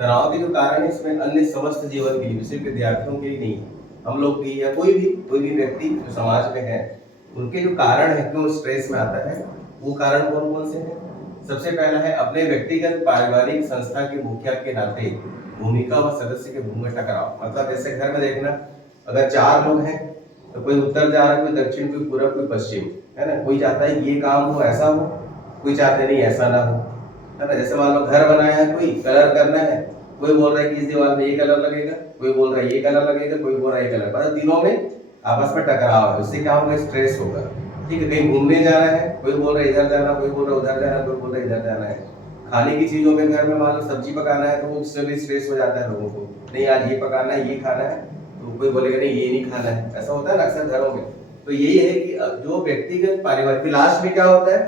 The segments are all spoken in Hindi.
तनाव के जो कारण है इसमें अन्य समस्त जीवन के लिए, सिर्फ विद्यार्थियों के लिए नहीं, हम लोग भी या कोई भी व्यक्ति जो समाज में है, उनके जो कारण है क्यों स्ट्रेस में आता है, वो कारण कौन कौन से हैं? सबसे पहला है अपने व्यक्तिगत पारिवारिक संस्था के मुखिया के नाते भूमिका व सदस्य के भूमि टकराव। मतलब जैसे घर में देखना, अगर 4 लोग हैं तो कोई उत्तर जा रहा है, कोई दक्षिण, कोई पूर्व, कोई पश्चिम, है ना। कोई चाहता है कि ये काम हो, ऐसा हो, कोई चाहते नहीं ऐसा ना हो, है ना। जैसे मान लो घर बनाया है, कोई कलर करना है, कोई बोल रहा है कि इस दीवार में ये कलर लगेगा, कोई बोल रहा है ये कलर लगेगा, कोई बोल रहा है ये कलर, मतलब तीनों में आपस में टकराव है। उससे क्या होगा? स्ट्रेस होगा। ठीक है, कहीं घूमने जाना है, कोई बोल रहा है इधर जाना, कोई बोल रहा है उधर जाना, कोई बोल रहा है इधर जाना है। खाने की चीजों में घर में मान लो सब्जी पकाना है, तो उससे भी स्ट्रेस हो जाता है लोगों को, नहीं आज ये पकाना है, ये खाना है, तो कोई बोलेगा नहीं ये नहीं खाना है। ऐसा होता है ना अक्सर घरों में। तो यही है कि जो व्यक्तिगत पारिवारिक, लास्ट में क्या होता है,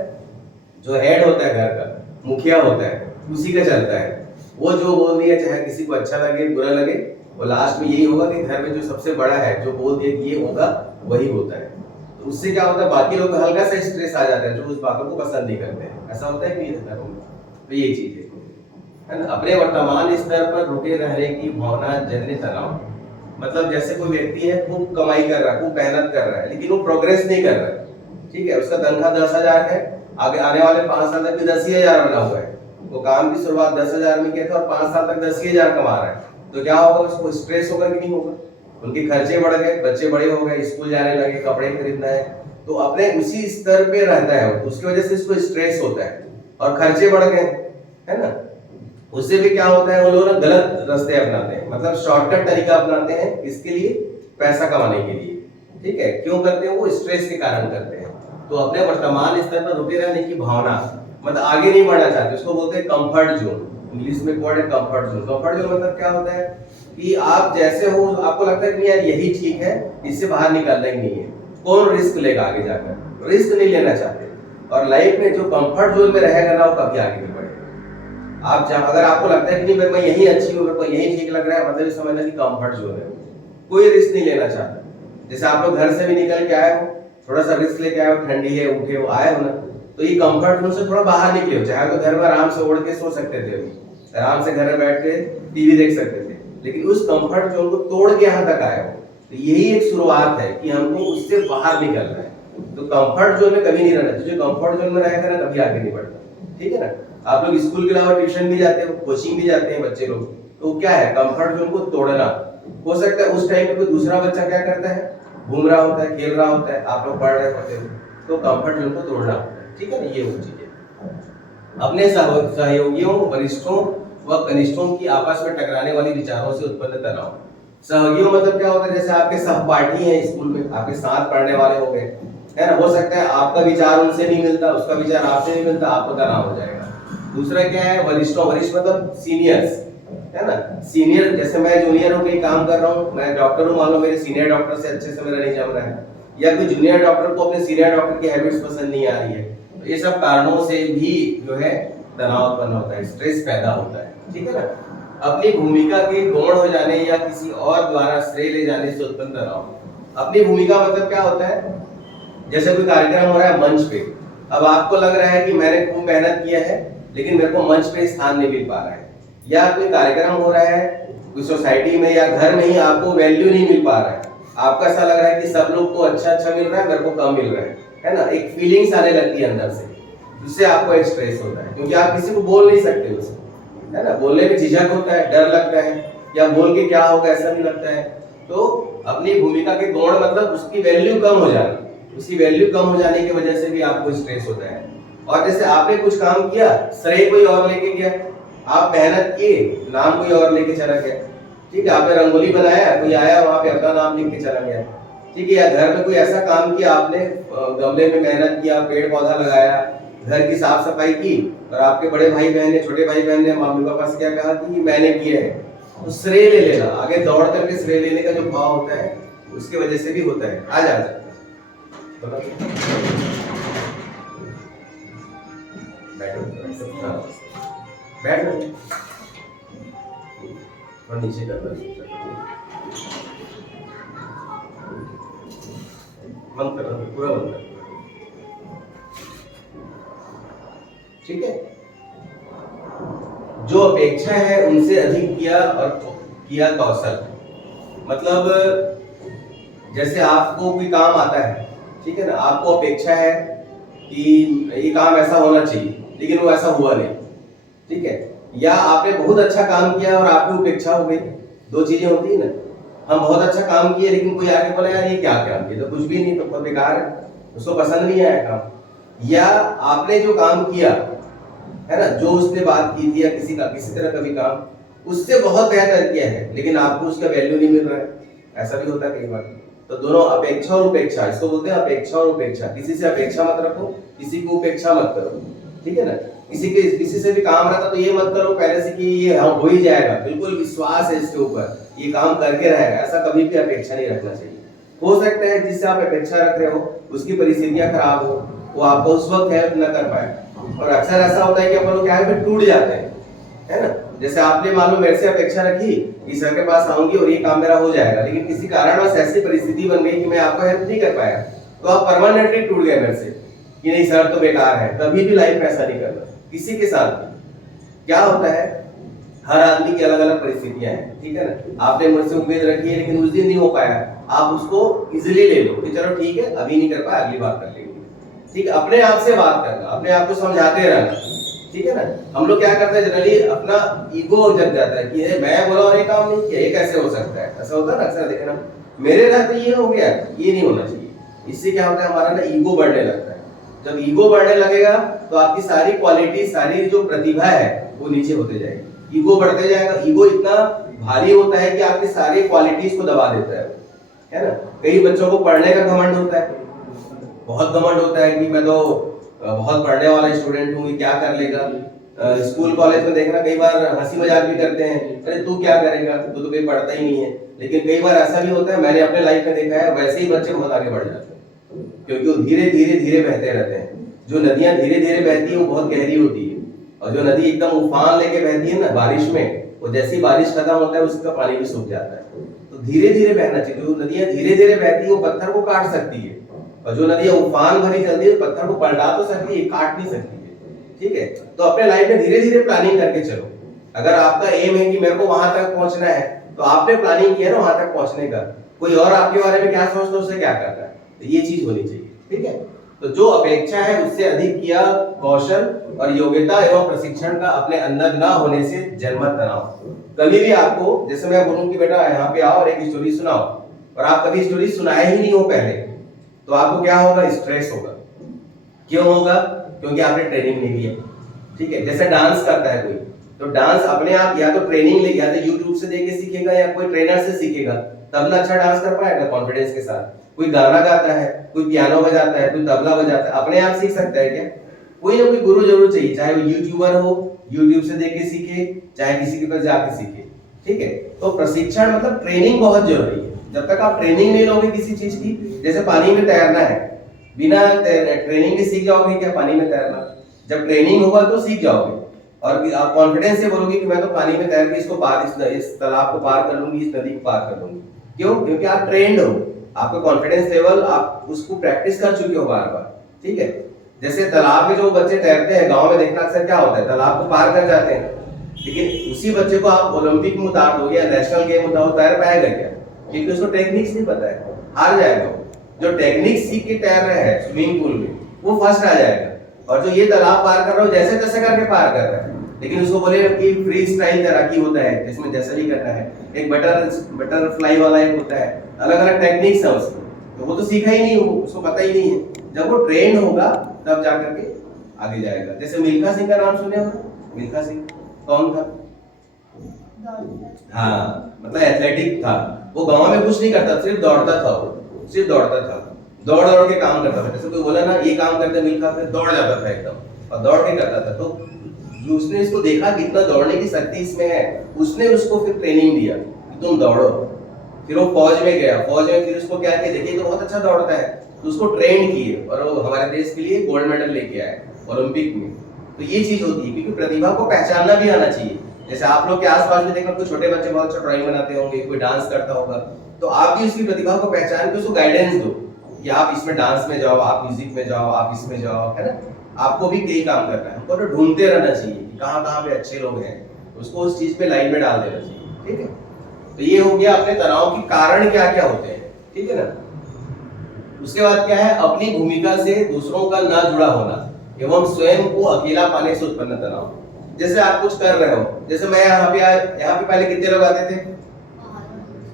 जो हेड होता है घर का, मुखिया होता है, उसी का चलता है। वो जो बोल दिया, चाहे किसी को अच्छा लगे बुरा लगे, वो लास्ट में यही होगा कि घर में जो सबसे बड़ा है, जो बोल दिया कि ये होगा, वही होता है। तो उससे क्या होता है, बाकी लोग हल्का सा स्ट्रेस आ जाता है जो उस बातों को पसंद नहीं करते हैं। ऐसा होता है कि नहीं घरों में? तो ये चीज है ना। अपने वर्तमान स्तर पर रुके रहने की भावना जन्य तनाव। मतलब जैसे कोई व्यक्ति है, खूब कमाई कर रहा है, खूब मेहनत कर रहा है, लेकिन वो प्रोग्रेस नहीं कर रहा है। ठीक है, उसका तनख्वाह 10,000 है, आगे आने वाले 5 साल तक भी 10,000 बना हुआ है। वो काम की शुरुआत 10,000 में किया था और 5 साल तक 10,000 कमा रहा है। तो क्या होगा? उसको स्ट्रेस होगा कि नहीं होगा? उनके खर्चे बढ़ गए, बच्चे बड़े हो गए, स्कूल जाने लगे, कपड़े खरीदना है, तो अपने उसी स्तर पे रहता है, उसकी वजह से इसको स्ट्रेस होता है और खर्चे बढ़ गए, है ना। उससे भी क्या होता है, वो लोग ना गलत रास्ते अपनाते हैं, मतलब शॉर्टकट तरीका अपनाते हैं, इसके लिए पैसा कमाने के लिए। ठीक है, क्यों करते हैं? वो स्ट्रेस के कारण करते हैं। तो अपने वर्तमान स्तर पर रुके रहने की भावना, मतलब आगे नहीं बढ़ना चाहते, उसको बोलते हैं कंफर्ट जोन। इंग्लिश में वर्ड है कंफर्ट जोन। कंफर्ट जोन मतलब क्या होता है कि आप जैसे हो, आपको लगता है कि यार यही ठीक है, इससे बाहर निकलना ही नहीं है, कौन रिस्क लेगा आगे जाकर, रिस्क नहीं लेना चाहते। और लाइफ में जो कंफर्ट जोन में रहेगा ना, वो कभी आगे नहीं बढ़ेगा। आप जहाँ, अगर आपको लगता है कि नहीं मेरे को यही अच्छी हो, मेरे को यही ठीक लग रहा है, मतलब समझना कि कंफर्ट जोन है, कोई रिस्क नहीं लेना चाहता। जैसे आप लोग घर से भी निकल के आए हो, थोड़ा सा रिस्क लेके आए हो, ठंडी है, उठे हो, आए हो ना, तो ये कंफर्ट जोन से थोड़ा बाहर निकले हो। चाहे तो घर में आराम से ओढ़ के सो सकते थे, आराम से घर में बैठ के टीवी देख सकते थे, लेकिन उस कंफर्ट जोन को तोड़ के यहाँ तक आए हो। तो यही एक शुरुआत है कि हमको उससे बाहर निकलना है। तो कंफर्ट जोन में कभी नहीं रहना, तो जो कंफर्ट जोन में रहेगा ना, कभी आगे नहीं बढ़ता। ठीक है ना। आप लोग स्कूल के अलावा ट्यूशन भी जाते हो, कोचिंग भी जाते हैं बच्चे लोग, तो क्या है, कंफर्ट जोन को तोड़ना। हो सकता है उस टाइम पे कोई दूसरा बच्चा क्या करता है, घूम रहा होता है, खेल रहा होता है, आप लोग पढ़ रहे होते हो, तो कंफर्ट जोन को तोड़ना होता है। ठीक है ना, ये वो चीज है। अपने सहयोगियों, वरिष्ठों व कनिष्ठों की आपस में टकराने वाली विचारों से उत्पन्न तनाव। सहयोगियों मतलब क्या होता है, जैसे आपके सहपाठी हैं स्कूल में, आपके साथ पढ़ने वाले हो गए, है ना। हो सकता है आपका विचार उनसे नहीं मिलता, उसका विचार आपसे नहीं मिलता, आपको तनाव हो जाएगा। दूसरा क्या है, वरिष्ठों, वरिष्ठ मतलब सीनियर्स, है ना। सीनियर, जैसे मैं जूनियर हूँ, कहीं काम कर रहा हूँ, मैं डॉक्टर हूँ, मान लो मेरे सीनियर डॉक्टर से अच्छे से मेरा नहीं जम रहा है, या कोई जूनियर डॉक्टर को अपने सीनियर डॉक्टर की हैबिट्स पसंद नहीं आ रही है, तो ये सब कारणों से भी जो है तनाव उत्पन्न होता है, स्ट्रेस पैदा होता है। ठीक है ना। अपनी भूमिका के गौण हो जाने या किसी और द्वारा श्रेय ले जाने से उत्पन्न तनाव। अपनी भूमिका मतलब क्या होता है, जैसे कोई कार्यक्रम हो रहा है मंच पे, अब आपको लग रहा है कि मैंने खूब मेहनत किया है, लेकिन मेरे को मंच पे स्थान नहीं मिल पा रहा है, या कोई कार्यक्रम हो रहा है कोई सोसाइटी में या घर में ही, आपको वैल्यू नहीं मिल पा रहा है, आपको ऐसा लग रहा है कि सब लोग को अच्छा अच्छा मिल रहा है, मेरे को कम मिल रहा है ना। एक फीलिंग्स आने लगती है अंदर से, जिससे आपको एक स्ट्रेस होता है, क्योंकि आप किसी को बोल नहीं सकते उसे, है ना। बोलने में झिझक होता है, डर लगता है, या बोल के क्या होगा ऐसा भी लगता है। तो अपनी भूमिका के गौण मतलब उसकी वैल्यू कम हो जाना, उसकी वैल्यू कम हो जाने की वजह से भी आपको स्ट्रेस होता है। और जैसे आपने कुछ काम किया, श्रेय कोई और लेके गया, आप मेहनत किए, नाम कोई और लेके चला गया। ठीक है, आपने रंगोली बनाया, कोई आया वहां पे अपना नाम लिख के चला गया। ठीक है, या घर में कोई ऐसा काम किया आपने, गमले में मेहनत किया, पेड़ पौधा लगाया, घर की साफ सफाई की, और आपके बड़े भाई बहन ने, छोटे भाई बहन ने मम्मी पापा से क्या कहा कि मैंने किया है, तो श्रेय ले लेना, आगे दौड़ करके श्रेय लेने का जो भाव होता है, उसकी वजह से भी होता है। आ जा बैठ और नीचे कर बंद कर, पूरा बंद कर। ठीक है। जो अपेक्षा है उनसे अधिक किया और किया कौशल। मतलब जैसे आपको कोई काम आता है, ठीक है ना, आपको अपेक्षा है कि ये काम ऐसा होना चाहिए लेकिन वो ऐसा हुआ नहीं, ठीक है, या आपने बहुत अच्छा काम किया और आपकी उपेक्षा हो गई। दो चीजें होती है ना, हम बहुत अच्छा काम किए लेकिन कोई आके बोला यार ये क्या काम किया, तो कुछ भी नहीं, तो बहुत बेकार है, उसको पसंद नहीं आया काम। या आपने जो काम किया है ना, जो उसने बात की थी या किसी तरह का भी काम उससे बहुत बेहतर किया है लेकिन आपको उसका वैल्यू नहीं मिल रहा है, ऐसा भी होता है कई बार। तो दोनों अपेक्षा और उपेक्षा, इसको बोलते हैं अपेक्षा और उपेक्षा। किसी से अपेक्षा मत रखो, किसी को उपेक्षा मत करो, ठीक है ना। किसी से भी काम रहता तो ये मत करो पहले से कि ये हाँ हो ही जाएगा, बिल्कुल विश्वास है इसके ऊपर, ये काम करके रहेगा, ऐसा कभी भी अपेक्षा नहीं रखना चाहिए। हो सकता है जिससे आप अपेक्षा रख रहे हो उसकी परिस्थितियां खराब हो, वो आपको उस वक्त हेल्प न कर पाए, और अक्सर ऐसा होता है कि अपन लोग क्या है टूट जाते हैं, है ना। जैसे आपने मान लो मेरे से अपेक्षा रखी कि सर के पास आऊंगी और ये काम मेरा हो जाएगा, लेकिन किसी कारणवश ऐसी परिस्थिति बन गई कि मैं आपको हेल्प नहीं कर पाया, तो आप परमानेंटली टूट गए मेरे से कि नहीं सर तो बेकार है। कभी भी लाइफ में ऐसा नहीं करना किसी के साथ भी। क्या होता है, हर आदमी की अलग अलग परिस्थितियां हैं, ठीक है ना। आपने मुझसे उम्मीद रखी है लेकिन उस दिन नहीं हो पाया, आप उसको इजीली ले लो कि चलो ठीक है अभी नहीं कर पाया अगली बार कर लेंगे, ठीक है। अपने आप से बात करना, अपने आप को समझाते रहना, ठीक है ना। हम लोग क्या करते हैं जनरली अपना ईगो जग जाता है कि मैं बोला और ये काम नहीं किया, ये कैसे हो सकता है, ऐसा होता है ना अक्सर देखना, मेरे रहते ये हो गया, ये नहीं होना चाहिए। इससे क्या होता है हमारा ना ईगो बढ़ने लगता है। जब ईगो बढ़ने लगेगा तो आपकी सारी क्वालिटी, सारी जो प्रतिभा है वो नीचे होते जाएगी, ईगो बढ़ते जाएगा। ईगो इतना भारी होता है कि आपकी सारी क्वालिटीज को दबा देता है ना। कई बच्चों को पढ़ने का घमंड होता है, बहुत घमंड होता है कि मैं तो बहुत पढ़ने वाला स्टूडेंट हूँ, क्या कर लेगा। स्कूल कॉलेज में देखना कई बार हंसी मजाक भी करते हैं, अरे तू क्या करेगा, तू तो कहीं पढ़ता ही नहीं है। लेकिन कई बार ऐसा भी होता है, मैंने अपने लाइफ में देखा है, वैसे ही बच्चे बहुत आगे बढ़ जाते हैं क्योंकि वो धीरे धीरे धीरे बहते रहते हैं। जो नदियां धीरे धीरे बहती है वो बहुत गहरी होती है, और जो नदी एकदम उफान लेके बहती है ना बारिश में, वो जैसी बारिश खत्म होता है उसका पानी भी सूख जाता है। तो धीरे धीरे बहना चाहिए। जो नदियां धीरे धीरे बहती है वो पत्थर को काट सकती है, और जो नदियां उफान भरी चलती है पत्थर को पलटा तो सकती है, काट नहीं सकती है, ठीक है। तो अपने लाइफ में धीरे धीरे प्लानिंग करके चलो। अगर आपका एम है कि मेरे को वहां तक पहुंचना है, तो आपने प्लानिंग किया ना वहां तक पहुंचने का, कोई और आपके बारे में क्या सोचता है उससे क्या करना है, तो ये चीज होनी चाहिए, ठीक है। तो जो अपेक्षा है उससे अधिक किया कौशल और योग्यता एवं प्रशिक्षण का अपने अंदर ना होने से जन्मत तनाव। कभी भी आपको, जैसे मैं बोलूं कि बेटा यहाँ पे आओ और एक स्टोरी सुनाओ, और आप कभी स्टोरी सुनाए ही नहीं हो पहले, तो आपको क्या होगा, स्ट्रेस होगा। क्यों होगा, क्योंकि आपने ट्रेनिंग नहीं लिया, ठीक है। जैसे डांस करता है कोई, तो डांस अपने आप या तो ट्रेनिंग ले, या तो यूट्यूब से देख के सीखेगा या कोई ट्रेनर से सीखेगा, तब ना अच्छा डांस कर पाएगा कॉन्फिडेंस के साथ। कोई गाना गाता है, कोई पियानो बजाता है, कोई तबला बजाता है, अपने आप सीख सकता है क्या? कोई ना कोई गुरु जरूर चाहिए, चाहे वो यूट्यूबर हो, यूट्यूब से देख के सीखे, चाहे किसी के पास जाके सीखे, ठीक है। तो प्रशिक्षण मतलब ट्रेनिंग बहुत जरूरी है। जब तक आप ट्रेनिंग नहीं लोगे किसी चीज की, जैसे पानी में तैरना है, बिना ट्रेनिंग के सीख जाओगे क्या पानी में तैरना? जब ट्रेनिंग होगा तो सीख जाओगे, और आप कॉन्फिडेंस से बोलोगे कि मैं तो पानी में तैर के इसको पार, इस तालाब को पार कर लूंगी, इस नदी को पार कर लूंगी। क्यों? क्योंकि आप ट्रेंड हो, आपका कॉन्फिडेंस लेवल, आप उसको प्रैक्टिस कर चुके हो बार बार, ठीक है। जैसे तालाब में जो बच्चे तैरते हैं, गांव में देखना अक्सर क्या होता है, तालाब को पार कर जाते हैं, लेकिन उसी बच्चे को आप ओलंपिक में उतार दोगे या नेशनल गेम उतारो, तैर पाएगा क्या? क्योंकि उसको टेक्निक्स नहीं पता है, हार जाएगा। जो टेक्निक सीख के तैर रहा है स्विमिंग पूल में, वो फर्स्ट आ जाएगा, और जो ये तालाब पार कर रहा हो जैसे तैसे करके पार कर रहा है, लेकिन उसको बोले कि फ्री स्टाइल तैराकी होता है जिसमें जैसे भी करना है, एक बटरफ्लाई वाला एक होता है, अलग अलग टेक्निक्स है उसमें, तो वो तो सीखा ही नहीं, उसको पता ही नहीं है। जब वो ट्रेंड होगा तब जाकर के आगे जाएगा। जैसे मिल्खा सिंह का नाम सुने हो? मिल्खा सिंह कौन था? हाँ, मतलब एथलेटिक था। वो गांव में कुछ नहीं करता, सिर्फ दौड़ता था, वो सिर्फ दौड़ता था, दौड़ दौड़ के काम करता था। जैसे कोई बोला ना ये काम करते मिल्खा, फिर दौड़ जाता था एकदम, और दौड़ के करता था। तो जो उसने इसको देखा कितना दौड़ने की शक्ति इसमें है, उसने उसको फिर ट्रेनिंग दिया कि तुम दौड़ो। फिर वो फौज में गया, फौज में फिर उसको क्या किया, देखिए तो बहुत अच्छा दौड़ता है, तो उसको ट्रेन किए, और वो हमारे देश के लिए गोल्ड मेडल लेके आए ओलंपिक में। तो ये चीज होती है, क्योंकि प्रतिभा को पहचानना भी आना चाहिए। जैसे आप लोग के आसपास में देखना, कुछ छोटे बच्चे बहुत अच्छा ड्राइंग बनाते होंगे, कोई डांस करता होगा, तो आप भी उसकी प्रतिभा को पहचान के उसको गाइडेंस दो कि आप इसमें डांस में जाओ, आप म्यूजिक में जाओ, आप इसमें जाओ, है ना। आपको भी यही काम करना है, हमको तो ढूंढते रहना चाहिए कि कहाँ कहाँ पे अच्छे लोग हैं, उसको उस चीज पे लाइन में डाल देना चाहिए, ठीक है। तो ये हो गया अपने तनाव के कारण क्या क्या होते हैं, ठीक है ना। उसके बाद क्या है, अपनी भूमिका से दूसरों का ना जुड़ा होना एवं स्वयं को अकेला पाने से उत्पन्न तनाव। जैसे आप कुछ कर रहे हो, जैसे मैं यहाँ पे पहले कितने लोग आते थे,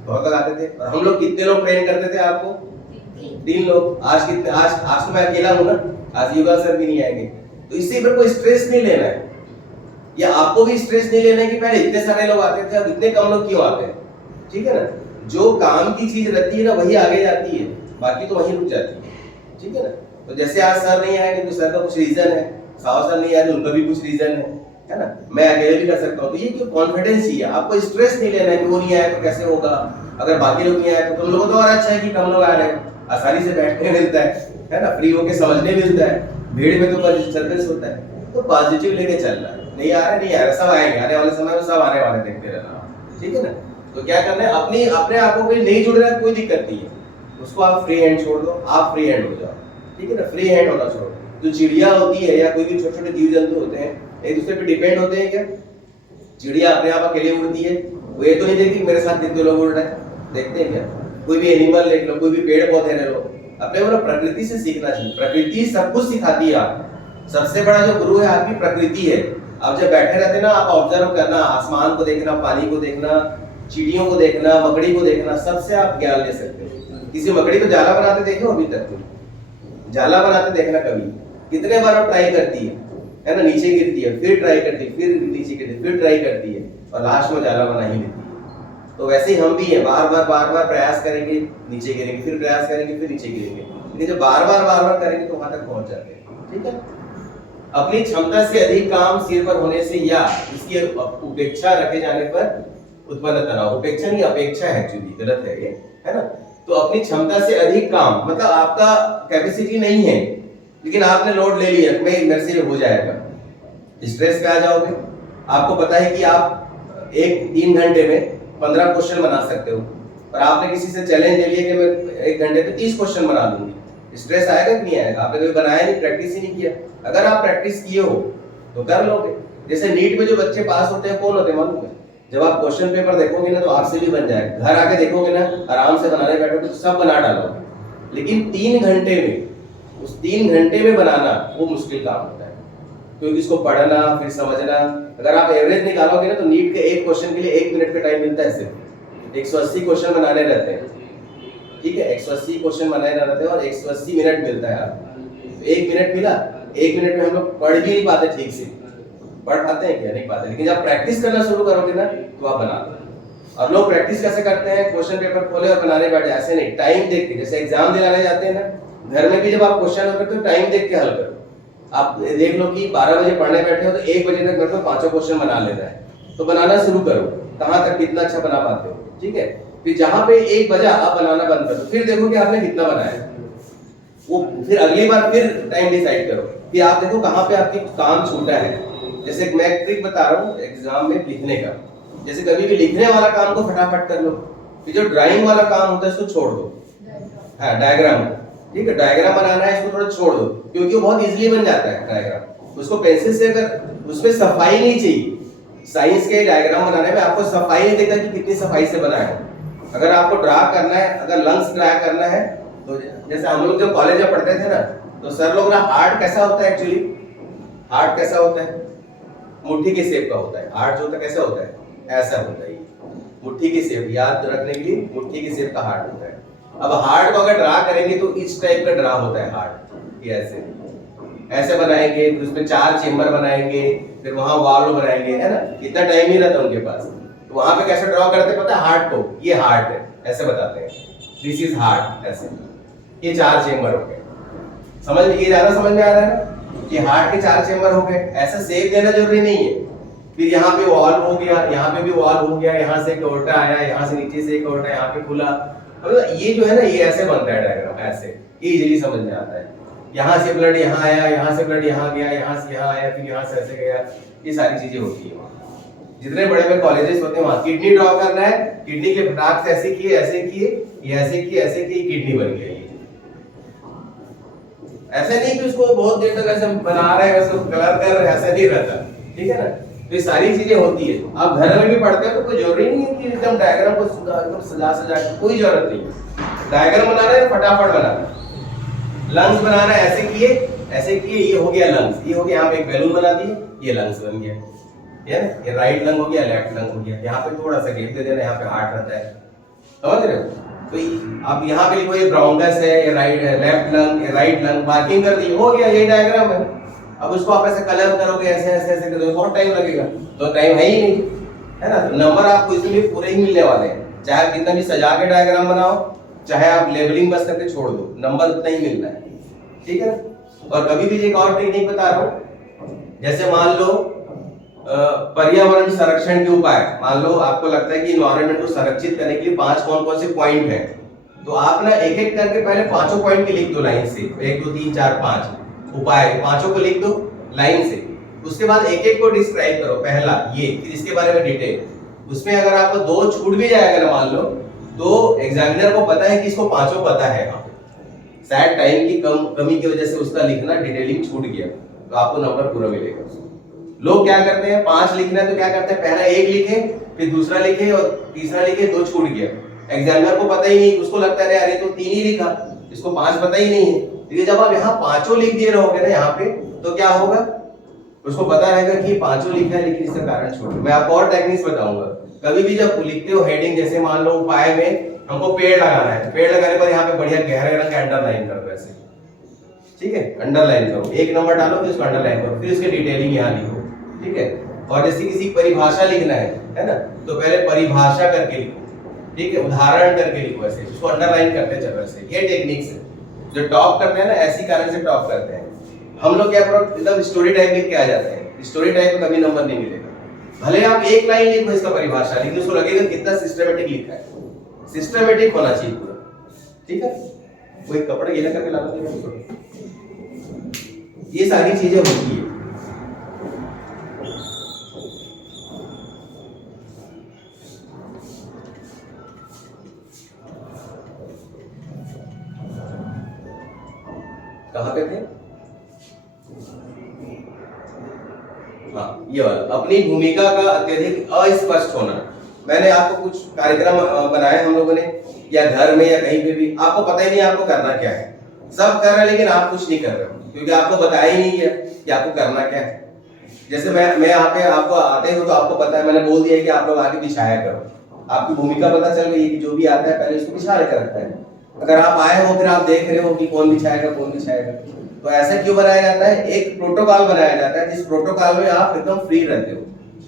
बहुत लोग आते थे, और हम लोग कितने लोग ट्रेन करते थे आपको, 3 लोग। आज तो मैं अकेला हूँ ना, आज युवा सर भी नहीं आएंगे। तो इससे पर कोई स्ट्रेस नहीं लेना है, या आपको भी स्ट्रेस नहीं लेना है कि पहले इतने सारे लोग आते थे अब इतने कम लोग क्यों आते हैं, ठीक है ना। जो काम की चीज रहती है ना वही आगे जाती है, बाकी तो वहीं रुक जाती है, ठीक है ना। तो जैसे आज सर नहीं आए तो सर का कुछ रीजन है, साहब सर नहीं आए तो उनका भी कुछ रीजन है ना। मैं अकेले भी कर सकता हूँ। तो ये क्यों, कॉन्फिडेंस ही है, आपको स्ट्रेस नहीं लेना है कि वो नहीं आया तो कैसे होगा, अगर बाकी लोग नहीं आए तो तुम लोगों को तो और अच्छा है कि कम लोग आ रहे हैं, आसानी से बैठने मिलता है ना, फ्री होके समझने मिलता है। भीड़ में तो डिस्टर्बेंस होता है। तो पॉजिटिव लेके चल रहा है, नहीं आ रहे सब आएंगे, आने वाले समय में सब आने वाले, देखते रहना, ठीक है ना। तो क्या करना है, अपने आप को नहीं जुड़ रहा है कोई दिक्कत नहीं है, उसको आप फ्री हैंड छोड़ दो, आप फ्री हैंड हो जाओ, ठीक है ना। फ्री हैंड होना छोड़ो। जो चिड़िया होती है या कोई भी छोटे छोटे जीव जंतु होते हैं, एक दूसरे पे डिपेंड होते हैं क्या। चिड़िया अपने आप अकेले उड़ती है, वो ये तो नहीं देखती मेरे साथ कितने लोग उड़ रहे हैं, देखते हैं क्या। कोई भी एनिमल देख लो, कोई भी पेड़ पौधे ले लो, अपने को प्रकृति से सीखना चाहिए। प्रकृति सब कुछ सिखाती है आपको। सबसे बड़ा जो गुरु है आपकी प्रकृति है। आप जब बैठे रहते ना, आप ऑब्जर्व करना, आसमान को देखना, पानी को देखना, चिड़ियों को देखना, मकड़ी को देखना, सबसे आप ज्ञान ले सकते हो। किसी मकड़ी को जाला बनाते देखे हो अभी तक? जाला बनाते देखना कभी, कितने बार वो ट्राई करती है ना, नीचे गिरती है, फिर ट्राई करती है, फिर नीचे गिरती है, फिर ट्राई करती है, और लास्ट में जाला बना ही लेती है। तो वैसे ही हम भी है, बार बार प्रयास करेंगे, नीचे गिरेंगे, फिर प्रयास करेंगे, फिर नीचे गिरेंगे, लेकिन जब बार बार करेंगे तो वहां तक पहुंच जाते हैं, ठीक है। अपनी क्षमता से अधिक काम सिर पर होने से या इसकी उपेक्षा रखे जाने पर उत्पन्न तनाव। उपेक्षा नहीं, अपेक्षा है, एक्चुअली गलत है ये, है ना। तो अपनी क्षमता से अधिक काम, मतलब आपका कैपेसिटी नहीं है लेकिन आपने लोड ले लिया, मेरे से हो जाएगा, स्ट्रेस पे आ जाओगे। आपको पता है कि आप 3 घंटे में 15 क्वेश्चन बना सकते हो, और आपने किसी से चैलेंज ले लिया कि मैं 1 घंटे में 30 क्वेश्चन बना दूंगी, स्ट्रेस आएगा कि नहीं आएगा? आपने कभी बनाया नहीं, प्रैक्टिस ही नहीं किया। अगर आप प्रैक्टिस किए हो तो कर लोगे। जैसे नीट में जो बच्चे पास होते हैं कौन होते हैं मालूम है? जब आप क्वेश्चन पेपर देखोगे ना तो आपसे भी बन जाएगा, घर आके देखोगे ना, आराम से बनाने बैठोगे तो सब बना डालोगे। लेकिन 3 घंटे में, उस 3 घंटे में बनाना वो मुश्किल काम होता है, क्योंकि इसको पढ़ना फिर समझना। अगर आप एवरेज निकालोगे ना तो नीट के एक क्वेश्चन के लिए 1 मिनट का टाइम मिलता है, सिर्फ 180 क्वेश्चन बनाने रहते हैं, ठीक है। 180 क्वेश्चन बनाने रहते हैं और 180 मिनट मिलता है आपको। 1 मिनट मिला, 1 मिनट में हम लोग पढ़ भी नहीं पाते ठीक से, पढ़ पाते हैं क्या? नहीं पाते। लेकिन जब प्रैक्टिस करना शुरू करोगे ना तो आप बना दो। और लोग प्रैक्टिस कैसे करते हैं, क्वेश्चन पेपर खोले और बनाने बैठे, ऐसे नहीं, टाइम देख के। जैसे एग्जाम दिलाने जाते हैं ना, घर में भी जब आप क्वेश्चन करते हो टाइम देख के हल करो। आप देख लो कि 12 बजे पढ़ने बैठे हो तो 1 बजे तक मतलब 5 क्वेश्चन बना लेना है, तो बनाना शुरू करो, कहाँ तक कितना अच्छा बना पाते हो, ठीक है। फिर जहां पे 1 बजा आप बनाना बंद करो, फिर देखो कि आपने कितना बनाया, वो फिर अगली बार फिर टाइम डिसाइड करो कि आप देखो कहाँ पे आपकी काम छूटा है। जैसे मैं ट्रिक बता रहा हूँ एग्जाम में लिखने का, जैसे कभी भी लिखने वाला काम को फटाफट कर लो, फिर जो ड्राइंग वाला काम होता है उसको छोड़ दो। हाँ, डायग्राम, ठीक है, डायग्राम बनाना है इसको थोड़ा छोड़ दो, क्योंकि वो बहुत इजीली बन जाता है डायग्राम। उसको पेंसिल से, अगर उसमें सफाई नहीं चाहिए, साइंस के डायग्राम बनाने में आपको सफाई नहीं देखता कि कितनी सफाई से बना है। अगर आपको ड्रा करना है, अगर लंग्स ड्रा करना है, तो जैसे हम लोग जब कॉलेज में पढ़ते थे ना, तो सर लोग ना, हार्ट कैसा होता है एक्चुअली, हार्ट कैसा होता है, मुट्ठी के शेप का होता है। हार्ट जो होता है कैसा होता है, ऐसा होता है, मुट्ठी की शेप, याद रखने के लिए मुट्ठी की शेप का हार्ट होता है। अब हार्ट को अगर ड्रा करेंगे तो इस टाइप का ड्रा होता है हार्ट, ये ऐसे बनाएंगे, फिर उसमें 4 चेम्बर बनाएंगे, फिर वहां वॉल्व बनाएंगे, है ना। इतना टाइम नहीं रहता उनके पास, तो वहां पे कैसे ड्रॉ करते हैं पता है? हार्ट को, ये हार्ट है, ऐसे बताते हैं, दिस इज हार्ट, ऐसे। ये 4 चेम्बर हो गए, समझ में, ये ज्यादा समझ में आ रहा है ना? ये हार्ट के 4 चेम्बर हो गए। ऐसा शेप देना जरूरी नहीं है। फिर यहाँ पे वॉल हो गया, यहाँ पे भी वॉल हो गया, यहाँ से एक उल्टा आया, यहाँ से नीचे से एक उल्टा, यहाँ पे खुला, मतलब ये जो है ना, ये ऐसे बनता है डायग्राम, ऐसे, ये इजीली समझ में आता है। यहाँ से ब्लड यहाँ आया, यहाँ से ब्लड यहाँ गया, यहाँ से यहाँ आया, फिर यहाँ से ऐसे गया, ये सारी चीजें होती है। जितने बड़े बड़े कॉलेजेस होते हैं वहाँ किडनी ड्रॉ करना है, किडनी के फटाक से ऐसे किए, ऐसे किए, ये ऐसे किए, ऐसे किए, किडनी बन गई। ऐसे नहीं कि उसको बहुत देर तक ऐसे बना रहे हैं, उसको कलर कर रहे हैं, ऐसा नहीं रहता, ठीक है ना। तो ये सारी चीजें होती है। आप घर में भी पढ़ते हो तो कोई जरूरी नहीं है कि एकदम डायग्राम को एकदम सजा सजा के, कोई जरूरत नहीं है। डायग्राम बना रहे हैं फटाफट बनाना। लंग्स बना रहे हैं, ऐसे किए ये हो गया लंग्स, ये हो गया, यहाँ पे एक बैलून बना दिए, ये लंग्स बन गया, है ना। ये राइट लंग हो गया, लेफ्ट लंग हो गया। यहाँ पे थोड़ा सा गैप दे देना, यहाँ पे हार्ट रहता है, समझ रहे हो। तो आप यहाँ पे लिखो ये ब्राउंगस है, ये राइट लेफ्ट लंग, ये राइट लंग, मार्किंग कर दी, हो गया, ये डायग्राम है। अब उसको आप ऐसे कलर करोगे, ऐसे ऐसे ऐसे करोगे, बहुत टाइम लगेगा, तो टाइम है ही नहीं, है ना। तो नंबर आपको इसमें पूरे ही मिलने वाले हैं, चाहे आप कितना भी सजा के डायग्राम बनाओ, चाहे आप लेबलिंग बस करके छोड़ दो, नंबर उतना ही मिलना है, ठीक है ना। और कभी भी एक और टेक्निक बता रहा हूँ, जैसे मान लो पर्यावरण संरक्षण के उपाय, मान लो आपको लगता है कि इन्वायरमेंट को संरक्षित करने के लिए 5 कौन-कौन से पॉइंट हैं, तो आप ना एक एक करके पहले पांचों पॉइंट के लिख दो लाइन से, 1 2 3 4 5 उपाय, पांचों को लिख दो लाइन से। उसके बाद एक एक को डिस्क्राइब करो, पहला ये, फिर इसके बारे में डिटेल। उसमें अगर आपको 2 छूट भी जाएगा ना मान लो, तो एग्जामिनर को पता है कि इसको पांचों पता है, शायद टाइम की कमी की वजह से उसका लिखना डिटेलिंग छूट गया, तो आपको नंबर पूरा मिलेगा। लोग क्या करते हैं, 5 लिखना है तो क्या करते हैं, पहला 1 लिखे, फिर दूसरा लिखे और तीसरा लिखे, 2 छूट गया। एग्जामिनर को पता ही नहीं, उसको लगता है अरे तो 3 ही लिखा, इसको 5 पता ही नहीं है। तो जब आप यहाँ पांचों लिख दिए रहोगे ना यहाँ पे, तो क्या होगा, उसको पता रहेगा कि पांचों लिखा है लेकिन इसका कारण छूट गया। मैं आपको और टेक्निक्स बताऊंगा। कभी भी जब लिखते हो हेडिंग, जैसे मान लो उपाय में हमको पेड़ लगाना है, पेड़ लगाने पर यहाँ पे बढ़िया गहरे रंग का अंडरलाइन कर दो ऐसे, ठीक है, अंडरलाइन करो, 1 नंबर डालो, फिर उसको अंडरलाइन करो, फिर उसकी डिटेलिंग यहाँ लिखो, ठीक है। और जैसे किसी परिभाषा लिखना है ना, तो पहले परिभाषा करके लिखो, ठीक है, उदाहरण करके लिखो, ऐसे उसको अंडरलाइन करते चलो ऐसे। ये टेक्निक्स है जो टॉप करते हैं ना, ऐसी कारण से टॉप करते हैं। हम लोग क्या करो, एकदम स्टोरी टाइप लिख के आ जाते हैं, स्टोरी टाइप में कभी नंबर नहीं मिलेगा। भले आप 1 लाइन लिखो इसका परिभाषा, लेकिन उसको लगेगा कितना सिस्टमैटिक लिखा है, सिस्टमैटिक होना चाहिए पूरा, ठीक है। वो एक कपड़ा गीला करके लाना चाहिए, ये सारी चीजें होती है। कहाँ पे थे, हाँ ये वाला, अपनी भूमिका का अत्यधिक अस्पष्ट होना। मैंने आपको कुछ कार्यक्रम बनाए हम लोगों ने, या घर में या कहीं पे भी, आपको पता ही नहीं आपको करना क्या है, सब कर रहे हैं लेकिन आप कुछ नहीं कर रहे हो, क्योंकि आपको बताया ही नहीं है कि आपको करना क्या है। जैसे मैं यहाँ पे आपको आते हो तो आपको पता है, मैंने बोल दिया कि आप लोग आके बिछाया करो, आपकी भूमिका पता चल गई कि जो भी आता है पहले उसको बिछा के रखता है। अगर आप आए हो फिर आप देख रहे हो कि कौन बिछाएगा कौन बिछाएगा, तो ऐसा क्यों बनाया जाता है, एक प्रोटोकॉल बनाया जाता है, जिस प्रोटोकॉल में आप एकदम फ्री रहते हो,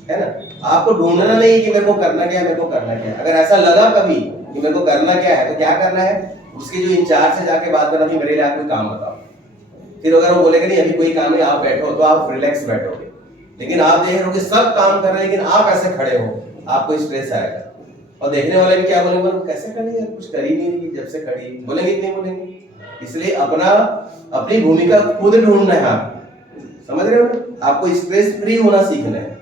है ना। आपको ढूंढना नहीं कि मेरे को करना क्या है, मेरे को करना क्या है। अगर ऐसा लगा कभी कि मेरे को करना क्या है, तो क्या करना है, उसके जो इंचार्ज से जाके बात करना कि मेरे लिए आप कोई काम बताओ। फिर अगर वो बोलेगा नहीं अभी कोई काम है, आप बैठो, तो आप रिलैक्स बैठोगे। लेकिन आप देख रहे हो कि सब काम कर रहे हैं लेकिन आप ऐसे खड़े हो, आपको स्ट्रेस आएगा। और देखने वाले भी क्या बोलेंगे, कैसे खड़ी है, कुछ कर ही नहीं रही जब से खड़ी, बोलेंगे कि नहीं बोलेंगे। इसलिए अपनी भूमिका खुद ढूंढना है, आप समझ रहे हो, आपको स्ट्रेस फ्री होना सीखना है।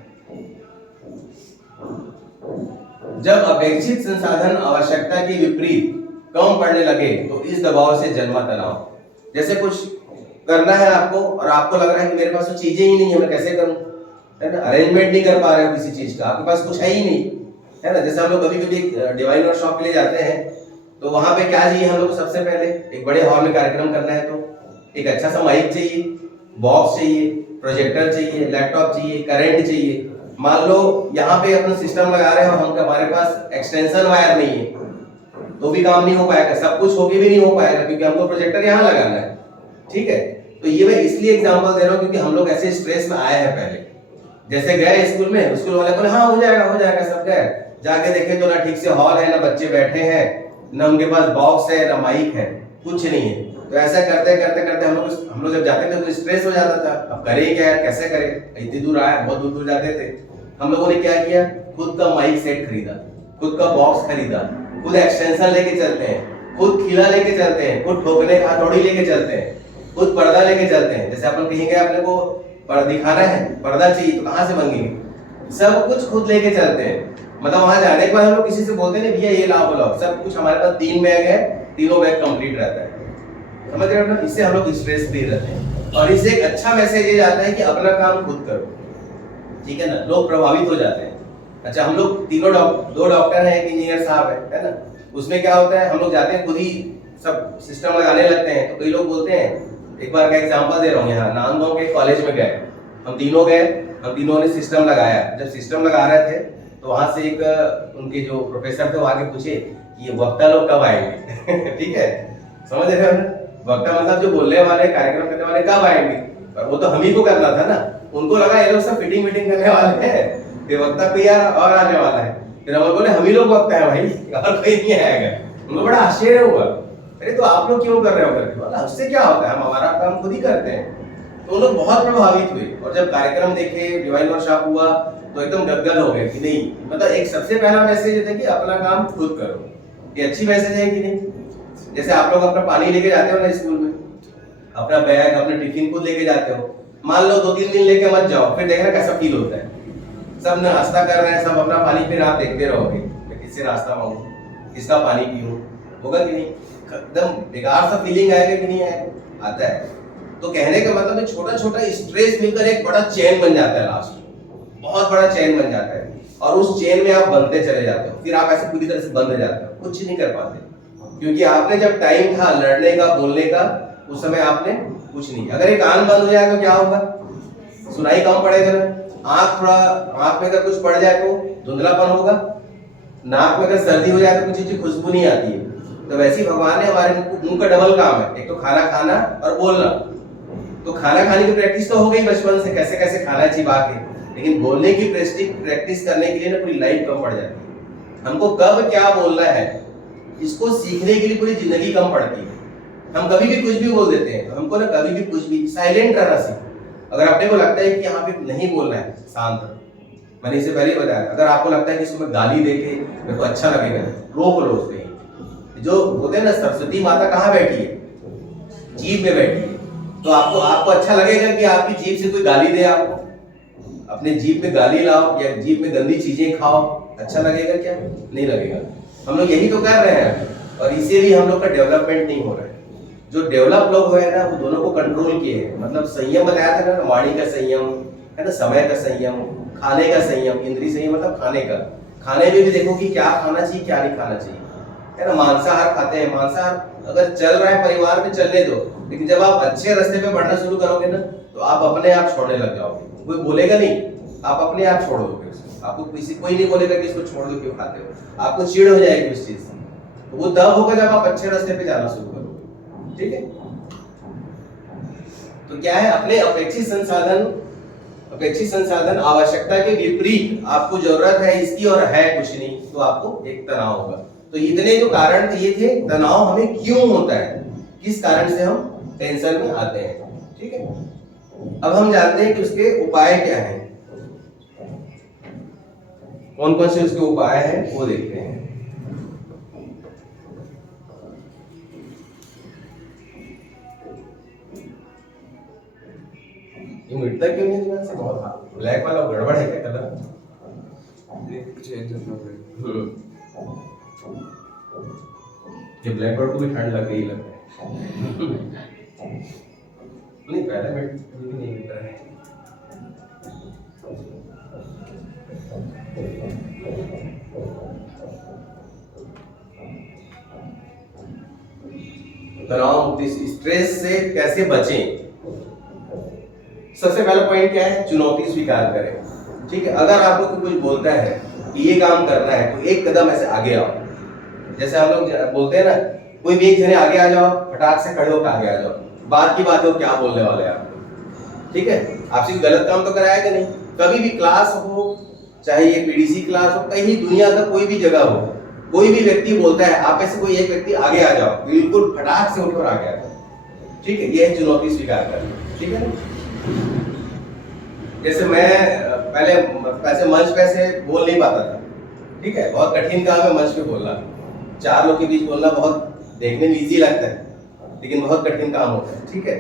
जब अपेक्षित संसाधन आवश्यकता के विपरीत कम पड़ने लगे तो इस दबाव से जन्मा तनाव। जैसे कुछ करना है आपको और आपको लग रहा है कि मेरे पास तो चीजें ही नहीं है, मैं कैसे करूं, है ना, अरेंजमेंट नहीं कर पा रहे हो किसी चीज का, आपके पास कुछ है ही नहीं, है ना। जैसे हम लोग कभी कभी डिवाइन वर्कशॉप के लिए जाते हैं, तो वहां पे क्या चाहिए हम लोग को, सबसे पहले एक बड़े हॉल में कार्यक्रम करना है तो एक अच्छा सा माइक चाहिए, बॉक्स चाहिए, प्रोजेक्टर चाहिए, लैपटॉप चाहिए, करंट चाहिए। मान लो यहाँ पे अपना सिस्टम लगा रहे हो, हमारे पास एक्सटेंशन वायर नहीं है तो भी काम नहीं हो पाएगा, सब कुछ होके भी नहीं हो पाएगा, क्योंकि हमको प्रोजेक्टर यहाँ लगाना है, ठीक है। तो ये मैं इसलिए एग्जांपल दे रहा हूँ क्योंकि हम लोग ऐसे स्ट्रेस में आए हैं पहले। जैसे गए स्कूल में, स्कूल वाले बोले हाँ हो जाएगा, सब गए, जाके देखे तो ना ठीक से हॉल है, ना बच्चे बैठे हैं, ना उनके पास बॉक्स है, ना माइक है, कुछ नहीं है। तो ऐसा करते करते हम लोग जब जाते थे तो स्ट्रेस हो जाता था, अब करें क्या, कैसे करें, इतनी दूर आए, बहुत दूर जाते थे। हम लोगों ने क्या किया, खुद का माइक सेट खरीदा, खुद का बॉक्स खरीदा, खुद एक्सटेंशन लेके चलते हैं, खुद खिला लेके चलते हैं, खुद ठोकने का हथौड़ी लेके चलते हैं, खुद पर्दा लेके चलते हैं। जैसे अपन कहीं गए, अपने को दिखाना है, पर्दा चाहिए, तो कहाँ से मंगेंगे, सब कुछ खुद लेके चलते हैं। मतलब वहां जाने के बाद हम लोग किसी से बोलते नहीं भैया ये लाओ बोलो, सब कुछ हमारे पास 3 बैग है, तीनों बैग कंप्लीट रहता है, समझ रहे हो ना। इससे हम लोग स्ट्रेस फ्री रहते हैं और इससे एक अच्छा मैसेज ये जाता है कि अपना काम खुद करो, ठीक है ना, लोग प्रभावित हो जाते हैं। अच्छा, हम लोग तीनों दो डॉक्टर हैं, एक इंजीनियर साहब है ना, उसमें क्या होता है, हम लोग जाते हैं खुद ही सब सिस्टम लगाने लगते हैं। तो कई लोग बोलते हैं, एक बार का एग्जांपल दे रहा हूँ, यहाँ नांदगांव के कॉलेज में गए, हम तीनों ने सिस्टम लगाया। जब सिस्टम लगा रहे थे तो वहां से एक उनके जो प्रोफेसर थे वो आगे पूछे कि ये वक्ता लोग कब आएंगे ठीक है, समझ रहे हो ना, वक्ता मतलब जो बोलने वाले, कार्यक्रम करने वाले कब आएंगे, पर वो तो हम ही को करना था ना। उनको लगा ये लोग सब फिटिंग मीटिंग करने वाले हैं, ये वक्ता कोई यार और आने वाला है। फिर हम बोले हम ही लोग वक्ता है भाई, और कोई नहीं आएगा। उनको बड़ा आश्चर्य हुआ, अरे तो आप लोग क्यों कर रहे हो करके, बोला उससे क्या होता है, हम हमारा काम खुद ही करते हैं। तो उन लोग बहुत प्रभावित हुए, और जब कार्यक्रम देखे, डिवाइन वर्कशॉप हुआ, तो एकदम गदगद हो गए कि नहीं, मतलब एक सबसे पहला मैसेज था कि अपना काम खुद करो। ये अच्छी मैसेज है कि नहीं। जैसे आप लोग अपना पानी लेके जाते हो ना स्कूल में, अपना बैग, अपना टिफिन खुद लेके जाते हो, मान लो 2-3 दिन लेके मत जाओ, फिर देखना कैसा फील होता है। सब नाश्ता कर रहे हैं, सब अपना पानी, फिर आप देखते रहोगे मैं किससे नाश्ता मांगू, किसका पानी पीऊं, होगा कि नहीं, एकदम बेकार सा फीलिंग आएगा कि नहीं आएगा, आता है। तो कहने का मतलब है छोटा छोटा स्ट्रेस मिलकर एक बड़ा चेन बन जाता है, लास्ट में बहुत बड़ा चेन बन जाता है, और उस चेन में आप बनते चले जाते हो, फिर आप ऐसे पूरी तरह से बंध जाते हो, कुछ नहीं कर पाते, क्योंकि आपने जब टाइम था लड़ने का, बोलने का, उस समय आपने कुछ नहीं। अगर एक कान बंद हो जाए तो क्या होगा, सुनाई कम पड़ेगा ना, आंख में अगर कुछ पड़ जाए तो धुंधलापन होगा, नाक में अगर सर्दी हो जाए तो कुछ चीज खुशबू नहीं आती है। तो वैसे ही भगवान ने हमारे मुंह का डबल काम है, एक तो खाना खाना और बोलना। तो खाना खाने की प्रैक्टिस तो हो गई बचपन से, कैसे कैसे खाना चिबा के, लेकिन बोलने की प्रैक्टिस करने के लिए ना पूरी लाइफ कम पड़ जाती है। हमको कब क्या बोलना है इसको सीखने के लिए पूरी जिंदगी कम पड़ती है। हम कभी भी कुछ भी बोल देते हैं, हमको ना कभी भी कुछ भी साइलेंट रहना सीखो। अगर अपने को लगता है कि यहाँ पे नहीं बोलना है, शांत, मैंने इससे पहले ही बताया, अगर आपको लगता है कि इसको मैं गाली देके मेरे को अच्छा लगेगा, रोक लो उसको। जो बोलते हैं ना, सरस्वती माता कहाँ बैठी है, जीभ में बैठी है। तो आपको अच्छा लगेगा कि आपकी जीभ से कोई गाली दे आपको, अपने जीभ में गाली लाओ या जीभ में गंदी चीजें खाओ, अच्छा लगेगा क्या, नहीं लगेगा। हम लोग यही तो कर रहे हैं, और इसीलिए हम लोग का डेवलपमेंट नहीं हो रहा है। जो डेवलप लोग हुए ना, वो दोनों को कंट्रोल किए हैं, मतलब संयम बताया था ना, वाणी का संयम है ना, समय का संयम, खाने का संयम, इंद्रिय संयम मतलब खाने का। खाने में भी देखो कि क्या खाना चाहिए क्या नहीं खाना चाहिए, है ना। मांसाहार खाते हैं, मांसाहार अगर चल रहा है परिवार में चलने दो, लेकिन जब आप अच्छे रास्ते पे बढ़ना शुरू करोगे ना, तो आप अपने आप छोड़ने लग जाओगे। कोई बोलेगा नहीं, आप अपने आप छोड़ दोगे उसको। आपको कोई नहीं बोलेगा कि इसको छोड़ दो, क्यों खाते हो, आपको चिढ़ हो जाएगी उस चीज से। तो वो तब होगा जब आप अच्छे रास्ते पे जाना शुरू करोगे, ठीक है। तो क्या है, अपने अपेक्षित संसाधन आवश्यकता के विपरीत आपको जरूरत है इसकी और है कुछ नहीं, तो आपको एक तनाव होगा। तो इतने जो कारण ये थे, तनाव हमें क्यों होता है, किस कारण से हम टेंशन में आते हैं, ठीक है। अब हम जानते हैं कि उसके उपाय क्या हैं, कौन कौन से उसके उपाय हैं वो देखते हैं। ये मिटता क्यों नहीं दिमाग से, बहुत ब्लैक वाला गड़बड़ है क्या कलर, ये ब्लैक बोर्ड को भी ठंड लग गई लगता है नहीं, पहले नहीं मिट रहा है। तनाव मुक्ति, स्ट्रेस से कैसे बचें। सबसे पहला पॉइंट क्या है, चुनौती स्वीकार करें, ठीक है। अगर आपको कुछ बोलता है कि ये काम करना है, तो एक कदम ऐसे आगे आओ। जैसे हम लोग बोलते हैं ना, कोई भी एक जने आगे आ जाओ, फटाक से खड़े होकर आगे आ जाओ, बात की बात हो, क्या बोलने वाले हैं आप, ठीक है। आपसे गलत काम तो कराएगा नहीं। कभी भी क्लास हो, चाहे ये पीडीसी क्लास हो, कहीं दुनिया का कोई भी जगह हो, कोई भी व्यक्ति बोलता है, आप में से कोई एक व्यक्ति आगे आ जाओ, बिल्कुल फटाक से उठकर आगे आ जाओ, ठीक है। ये है चुनौती स्वीकार करना, ठीक है ना। जैसे मैं पहले ऐसे मंच पे से बोल नहीं पाता था, ठीक है, बहुत कठिन काम है मंच पे बोलना, 4 लोग के बीच बोलना बहुत देखने में इजी लगता है, लेकिन बहुत कठिन काम होता है, ठीक है।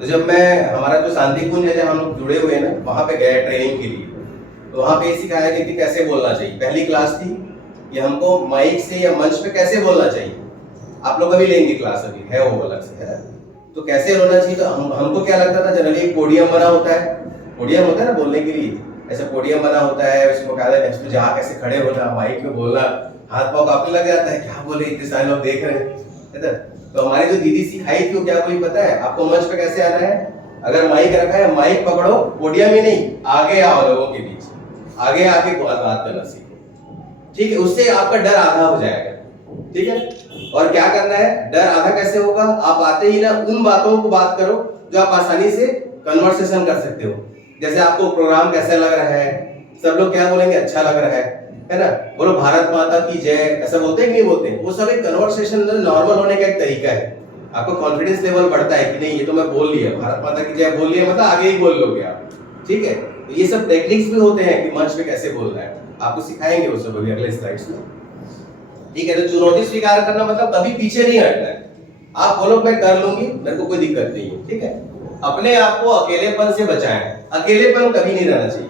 तो जब मैं, हमारा जो शांति कुंज है जहाँ हम लोग जुड़े हुए हैं ना, वहाँ पे गए ट्रेनिंग के लिए, तो वहाँ पे सिखाया गया कि कैसे बोलना चाहिए। पहली क्लास थी कि हमको माइक से या मंच पे कैसे बोलना चाहिए। आप लोग अभी लेंगे क्लास, अभी है वो अलग से है, तो कैसे बोलना चाहिए। तो हमको क्या लगता था, जनरली एक पोडियम बना होता है, पोडियम होता है ना बोलने के लिए, ऐसे पोडियम बना होता है, उसमें कहते जहाँ कैसे खड़े होना, माइक में बोलना, हाथ पाँव कांपने लग जाता है, क्या बोले इतने सारे लोग देख रहे हैं। तो हमारी जो दीदी सिखाई थी वो क्या बोली पता है आपको? मंच पे कैसे आना है, अगर माइक रखा है माइक पकड़ो, पोडियम में नहीं, आगे आओ, लोगों के बीच आगे आके बात करना सीखो, ठीक है? उससे आपका डर आधा हो जाएगा, ठीक है? और क्या करना है, डर आधा कैसे होगा? आप आते ही ना उन बातों को बात करो जो आप आसानी से कन्वर्सेशन कर सकते हो। जैसे आपको प्रोग्राम कैसा लग रहा है, सब लोग क्या बोलेंगे, अच्छा लग रहा है ना? बोलो भारत माता की जय, ऐसा बोलते हैं कि नहीं बोलते? वो सब एक कन्वर्सेशन नॉर्मल होने का एक तरीका है। आपको कॉन्फिडेंस लेवल बढ़ता है कि नहीं ये तो मैं बोल लिया, भारत माता की जय बोल लिया, मतलब आगे ही बोल लोगे आप, ठीक है? तो ये सब टेक्निक्स भी होते हैं कि मंच पे कैसे बोलना है, आपको सिखाएंगे वो सब अभी अगले स्लाइड्स में, ठीक है? तो चुनौती स्वीकार करना मतलब कभी पीछे नहीं हटना है। आप बोलो मैं कर लूंगी, मेरे को कोई दिक्कत नहीं है, ठीक है? अपने आप को अकेलेपन से बचाएं। अकेलेपन कभी नहीं रहना चाहिए।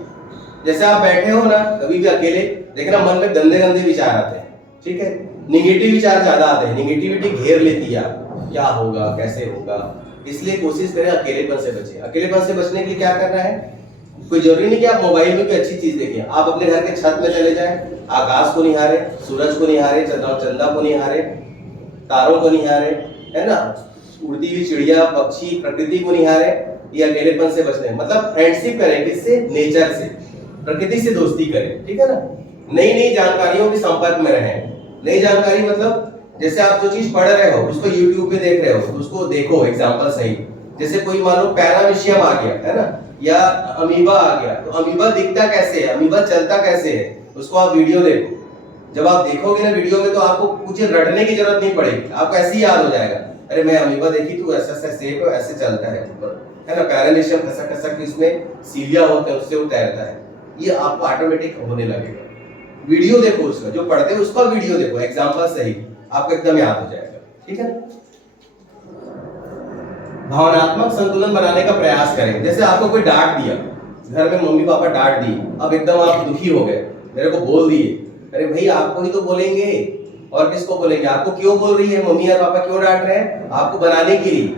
जैसे आप बैठे हो ना, कभी भी अकेले देखना मन में गंदे गंदे विचार आते हैं, ठीक है? निगेटिव विचार ज्यादा आते हैं, निगेटिविटी घेर लेती है आपको, क्या होगा, कैसे होगा। इसलिए कोशिश करें अकेलेपन से बचें। अकेलेपन से बचने के लिए क्या करना है? कोई जरूरी नहीं कि आप मोबाइल में कोई अच्छी चीज देखें, आप अपने घर के छत में चले जाएं, आकाश को निहारे, सूरज को निहारे, चंदा को निहारे, तारों को निहारे, है ना? उड़ती हुई चिड़िया, पक्षी, प्रकृति को निहारे। ये अकेलेपन से बचने, मतलब फ्रेंडशिप करें, किससे? नेचर से, प्रकृति से दोस्ती करें, ठीक है ना? नई नई जानकारियों के संपर्क में रहें। नई जानकारी मतलब जैसे आप जो चीज पढ़ रहे हो उसको यूट्यूब पे देख रहे हो तो उसको देखो एग्जांपल सही। जैसे कोई मान लो पैरामीशियम आ गया, है ना, या अमीबा आ गया, तो अमीबा दिखता कैसे है, अमीबा चलता कैसे है, उसको आप वीडियो देखो। जब आप देखोगे ना वीडियो में तो आपको कुछ रटने की जरूरत नहीं पड़ेगी, आपको ऐसे ही याद हो जाएगा, अरे मैं अमीबा देखी तो ऐसा ऐसा शेप है, ऐसे चलता है ऊपर, है ना? पैरामीशियम खसक खसक इसमें सीलिया होते हैं, उससे वो तैरता है। ये आपको ऑटोमेटिक होने लगेगा। वीडियो देखो उसका, जो पढ़ते हैं उसका वीडियो देखो, एग्जांपल सही, आपको एकदम याद हो जाएगा, ठीक है? भावनात्मक संतुलन बनाने का प्रयास करें। जैसे आपको कोई डांट दिया, घर में मम्मी पापा डांट दी, अब एकदम आप दुखी हो गए, मेरे को बोल दिए, अरे भाई आपको ही तो बोलेंगे, और किसको बोलेंगे? आपको क्यों बोल रही है मम्मी और पापा, क्यों डांट रहे हैं? आपको बनाने के लिए।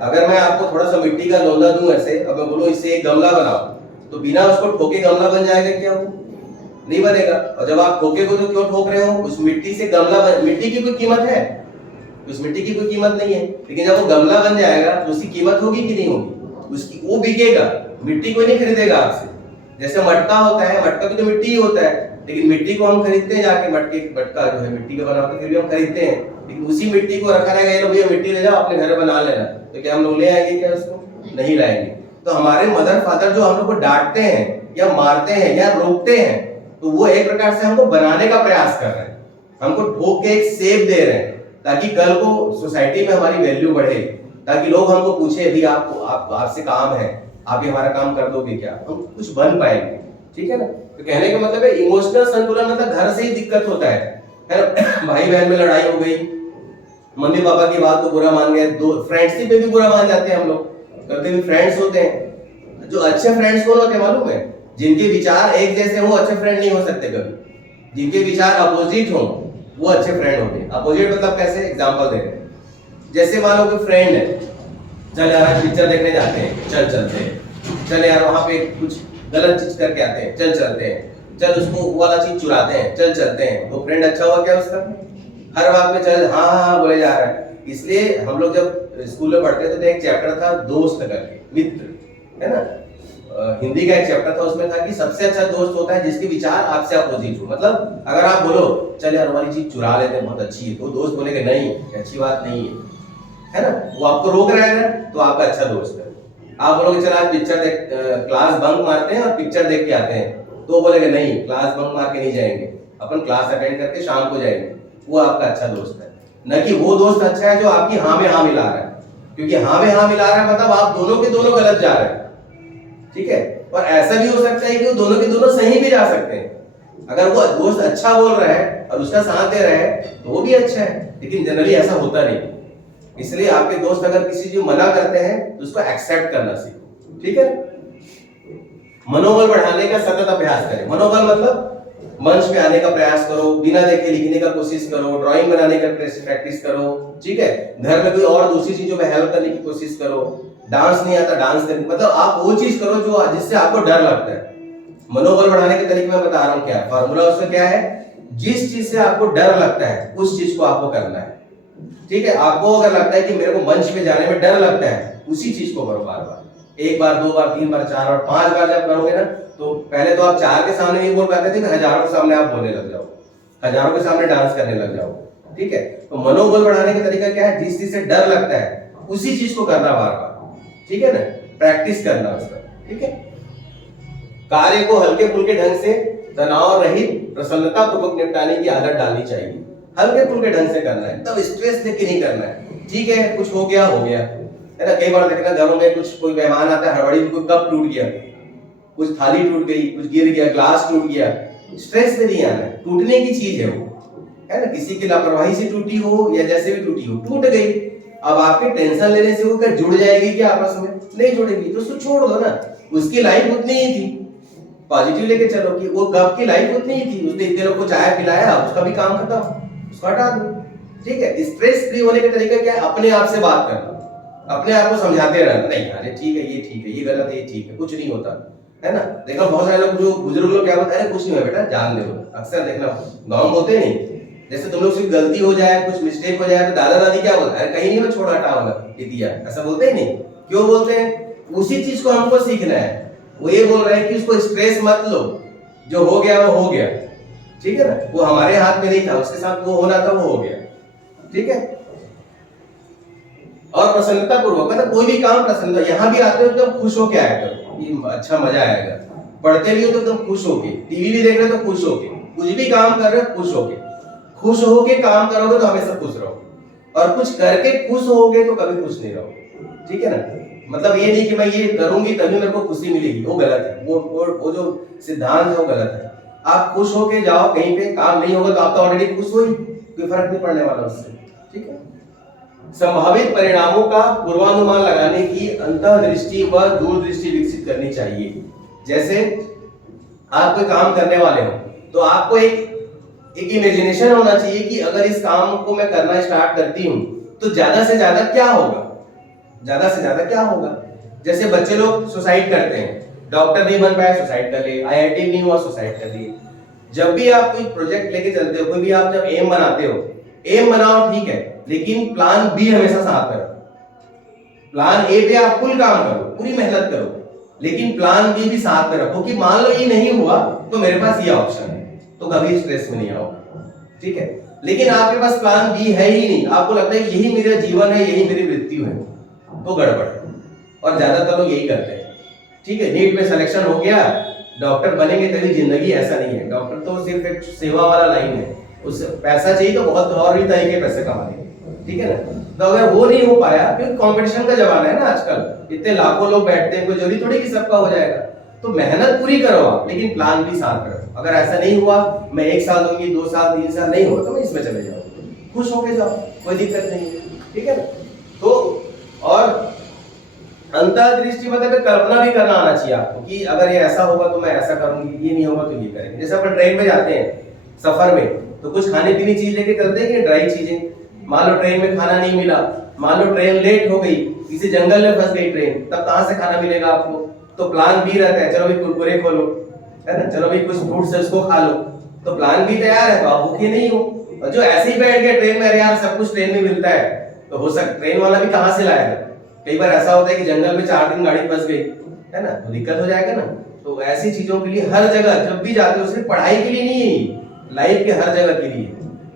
अगर मैं आपको थोड़ा सा मिट्टी का लोंदा दूं ऐसे, अब मैं बोलूं इससे एक गमला बनाओ, तो बिना उसको ठोके गमला बन जाएगा क्या? वो नहीं बनेगा। और जब आप ठोके को तो क्यों ठोक रहे हो? उस मिट्टी से गमला मिट्टी की कोई कीमत है? उस मिट्टी की कोई कीमत नहीं है, लेकिन जब वो गमला बन जाएगा तो उसकी कीमत होगी कि नहीं होगी? उसकी, वो बिकेगा, मिट्टी कोई नहीं खरीदेगा आपसे। जैसे मटका होता है, मटका भी तो मिट्टी ही होता है, लेकिन मिट्टी को हम खरीदते हैं जाके, मटका जो है मिट्टी का बना होता है, फिर भी हम खरीदते हैं, लेकिन उसी मिट्टी को रखा रहेगा, भैया मिट्टी ले जाओ अपने घर बना लेना, तो क्या हम लोग ले आएंगे क्या उसको? नहीं लाएंगे। तो हमारे मदर फादर जो हम लोग को डांटते हैं या मारते हैं या रोकते हैं, तो वो एक प्रकार से हमको बनाने का प्रयास कर रहे हैं, हमको ठोक के एक सेप दे रहे हैं, ताकि कल को सोसाइटी में हमारी वैल्यू बढ़े, ताकि लोग हमको पूछे भी आपसे काम है, आप ये हमारा काम कर दोगे क्या, हम कुछ बन पाएंगे, ठीक है ना? तो कहने का मतलब है इमोशनल संतुलन मतलब घर से ही दिक्कत होता है ना? भाई बहन में लड़ाई हो गई, मम्मी पापा की बात को बुरा मान गए, दो फ्रेंडशिप में भी बुरा मान जाते हैं हम लोग, कभी भी फ्रेंड्स होते हैं। जो अच्छे फ्रेंड्स कौन होते हैं मालूम है? जिनके विचार एक जैसे हो अच्छे फ्रेंड नहीं हो सकते कभी, जिनके विचार अपोजिट हो वो अच्छे फ्रेंड होते हैं। अपोजिट मतलब कैसे? एग्जांपल दे रहे हैं, जैसे मान लो कोई फ्रेंड है, चल यार पिक्चर देखने जाते हैं, चल चलते हैं, चल यार वहां पे कुछ गलत चीज करके आते हैं, चल चलते हैं, चल उसको वो वाला चीज चुराते हैं, चल चलते हैं। तो फ्रेंड अच्छा हुआ क्या उसका? हर बात में चल हाँ हाँ बोले जा रहा है। इसलिए हम लोग जब स्कूल में पढ़ते थे तो एक चैप्टर था दोस्त करके, मित्र, है ना? हिंदी का एक चैप्टर था, उसमें था कि सबसे अच्छा दोस्त होता है जिसके विचार आपसे अपोजिट हो। मतलब अगर आप बोलो चल यार वाली चीज चुरा लेते हैं बहुत अच्छी है, तो दोस्त बोलेगा नहीं अच्छी बात नहीं है ना? वो आपको रोक रहा है ना, तो आपका अच्छा दोस्त है। आप बोलोगे चल आज पिक्चर देख, क्लास बंक मारते हैं और पिक्चर देख के आते हैं, तो बोलेगा नहीं क्लास बंक मार के नहीं जाएंगे, अपन क्लास अटेंड करके शाम को जाएंगे, वो आपका अच्छा दोस्त है। न कि वो दोस्त अच्छा है जो आपकी हाँ में हाँ मिला रहा है, क्योंकि हाँ में हाँ मिला रहा है मतलब आप दोनों के दोनों गलत जा रहे हैं, ठीक है? और ऐसा भी हो सकता है कि वो दोनों के दोनों सही भी जा सकते हैं। अगर वो दोस्त अच्छा बोल रहा है और उसका साथ दे रहा है तो वो भी अच्छा है, लेकिन जनरली ऐसा होता नहीं। इसलिए आपके दोस्त अगर किसी चीज मना करते हैं तो उसको एक्सेप्ट करना सीखो, ठीक है? मनोबल बढ़ाने का सतत अभ्यास करें। मनोबल मतलब मंच पे आने का प्रयास करो, बिना देखे लिखने का कोशिश करो, ड्राइंग बनाने का प्रैक्टिस करो, ठीक है? घर में कोई और दूसरी चीजों में हेल्प करने की कोशिश करो, डांस नहीं आता डांस करने, मतलब आप वो चीज करो जो जिससे आपको डर लगता है। मनोबल बढ़ाने के तरीके मैं बता रहा हूँ क्या है फॉर्मूला, उसमें क्या है, जिस चीज से आपको डर लगता है उस चीज को आपको करना है। ठीक है, आपको अगर लगता है कि मेरे को मंच पे जाने में डर लगता है, उसी चीज को करो बार बार, 1 बार 2 बार 3 बार 4 और 5 बार जब करोगे ना, तो पहले तो आप 4 के सामने नहीं बोल पाते थे, तो हजारों के सामने आप बोलने लग जाओ, हजारों के सामने डांस करने लग जाओ। ठीक है, तो मनोबल बढ़ाने का तरीका क्या है, जिस चीज से डर लगता है उसी चीज को करना बार बार। ठीक है ना, प्रैक्टिस करना उसका। ठीक है, कार्य को हल्के फुल्के ढंग से तनाव रहित प्रसन्नता पूर्वक निपटाने की आदत डालनी चाहिए। हल्के फुल्के ढंग से करना है, तब स्ट्रेस लेके नहीं करना है। ठीक है, कुछ हो गया है ना। कई बार देखना घरों में कुछ कोई मेहमान आता है, हड़बड़ी में कोई कप टूट गया, कुछ थाली टूट गई, कुछ गिर गया, ग्लास टूट गया, स्ट्रेस में नहीं आना है, टूटने की चीज है वो, है ना। किसी की लापरवाही से टूटी हो या जैसे भी टूटी हो, टूट गई। अब आपके टेंशन लेने से वो क्या जुड़ जाएगी क्या आपस में? नहीं जुड़ेगी, तो उसको छोड़ दो ना। उसकी लाइफ उतनी ही थी, पॉजिटिव लेके चलो कि वो कप की लाइफ उतनी ही थी, उसने इतने लोग को चाय पिलाया, उसका भी काम खत्म, उसको हटा दो। ठीक है, स्ट्रेस फ्री होने का तरीका क्या है, अपने आप से बात करना, अपने आप को समझाते रहना, नहीं अरे ठीक है, ये ठीक है, ये गलत है, ये ठीक है, कुछ नहीं होता, है ना। देखो बहुत सारे लोग जो बुजुर्ग लोग क्या बोलते हैं, कुछ नहीं है बेटा, जान दे। अक्सर देखना गाँव में होते नहीं, जैसे तुम लोग से गलती हो जाए, कुछ मिस्टेक हो जाए, तो दादा दादी क्या बोलते हैं, कहीं नहीं मैं छोड़ हटा होगा दिया, ऐसा बोलते ही नहीं। क्यों बोलते हैं? उसी चीज को हमको सीखना है। वो ये बोल रहे हैं कि उसको स्ट्रेस मत लो, जो हो गया वो हो गया। ठीक है ना, वो हमारे हाथ में नहीं था, उसके साथ वो होना था, वो हो गया। ठीक है, और प्रसन्नता पूर्वक, मतलब कोई भी काम प्रसन्नता, यहाँ भी आते हो तो खुश होके आया करो, ये अच्छा मजा आएगा। पढ़ते भी हो तो तुम खुश होके, टीवी भी देख रहे हो तो खुश होके, कुछ भी काम कर रहे हो खुश होके, खुश होके काम करोगे तो हमेशा खुश रहोगे, और कुछ करके खुश होगे तो कभी खुश नहीं रहोगे। ठीक है ना, मतलब ये नहीं कि मैं ये करूंगी तभी मेरे को खुशी मिलेगी, वो गलत है। वो जो सिद्धांत है वो गलत है। आप खुश होके जाओ, कहीं पे काम नहीं होगा तो आप तो ऑलरेडी खुश हो ही, कोई फर्क नहीं पड़ने वाला उससे। ठीक है, संभावित परिणामों का पूर्वानुमान लगाने की अंतर्दृष्टि व दूरदृष्टि विकसित करनी चाहिए। जैसे आप कोई काम करने वाले हो तो आपको एक इमेजिनेशन होना चाहिए कि अगर इस काम को मैं करना स्टार्ट करती हूँ तो ज्यादा से ज्यादा क्या होगा, ज्यादा से ज्यादा क्या होगा। जैसे बच्चे लोग सुसाइड करते हैं, डॉक्टर नहीं बन पाया सुसाइड कर लिए, IIT नहीं हुआ सुसाइड कर लिए। जब भी आप कोई प्रोजेक्ट लेके चलते हो, कोई भी आप जब एम बनाते हो, एम बनाओ ठीक है, लेकिन प्लान बी हमेशा साथ में रखो। प्लान ए पे आप फुल काम करो, पूरी मेहनत करो, लेकिन प्लान बी भी साथ में रखो कि मान लो ये नहीं हुआ तो मेरे पास ये ऑप्शन है, तो कभी स्ट्रेस में नहीं आओगे। ठीक है, लेकिन आपके पास प्लान बी है ही नहीं, आपको लगता है यही मेरा जीवन है, यही मेरी मृत्यु है, तो गड़बड़ है। और ज्यादातर लोग यही करते हैं। ठीक है, नीट में सिलेक्शन हो गया, डॉक्टर बनेंगे तभी जिंदगी, ऐसा नहीं है। डॉक्टर तो सिर्फ एक सेवा वाला लाइन है, उससे पैसा चाहिए तो बहुत और भी तरीके पैसे कमाने। ठीक है ना, तो अगर वो नहीं हो पाया, क्योंकि कंपटीशन का जमाना है ना आजकल, इतने लाखों लोग बैठते हैं, कोई जरूरी थोड़ी कि सबका हो जाएगा। तो मेहनत पूरी करो आप, लेकिन प्लान भी साथ करो। अगर ऐसा नहीं हुआ, मैं 1 साल दूंगी, 2 साल 3 साल नहीं हुआ तो मैं इसमें चले जाऊँ, खुश होके जाओ, कोई दिक्कत नहीं है। ठीक है ना, तो और अंतर्दृष्टि मतलब कल्पना भी करना आना चाहिए आपको कि अगर ये ऐसा होगा तो मैं ऐसा करूंगी, ये नहीं होगा तो ये करेंगे। जैसे अपन ट्रेन में जाते हैं सफर में, तो कुछ खाने पीने चीज लेके चलते हैं कि ड्राई चीजें। मान लो ट्रेन में खाना नहीं मिला, मान लो ट्रेन लेट हो गई, किसी जंगल में फंस गई ट्रेन, तब कहां से खाना मिलेगा आपको? तो प्लान बी रहता है, चलो भाई कुरकुरे खो लो, है ना, चलो भाई कुछ फ्रूट्स है उसको खा लो, तो प्लान बी तैयार है, तो आप भूखे नहीं हो। और जो ऐसे ही बैठ गया ट्रेन में, अरे यार सब कुछ ट्रेन में मिलता है, तो हो सकता ट्रेन वाला भी कहां से लाएगा? कई बार ऐसा होता है कि जंगल में 4 दिन गाड़ी फंस गई, है ना, तो दिक्कत हो जाएगा ना। तो ऐसी चीजों के लिए हर जगह जब भी जाते हो, सिर्फ पढ़ाई के लिए नहीं है, लाइफ के हर जगह के लिए।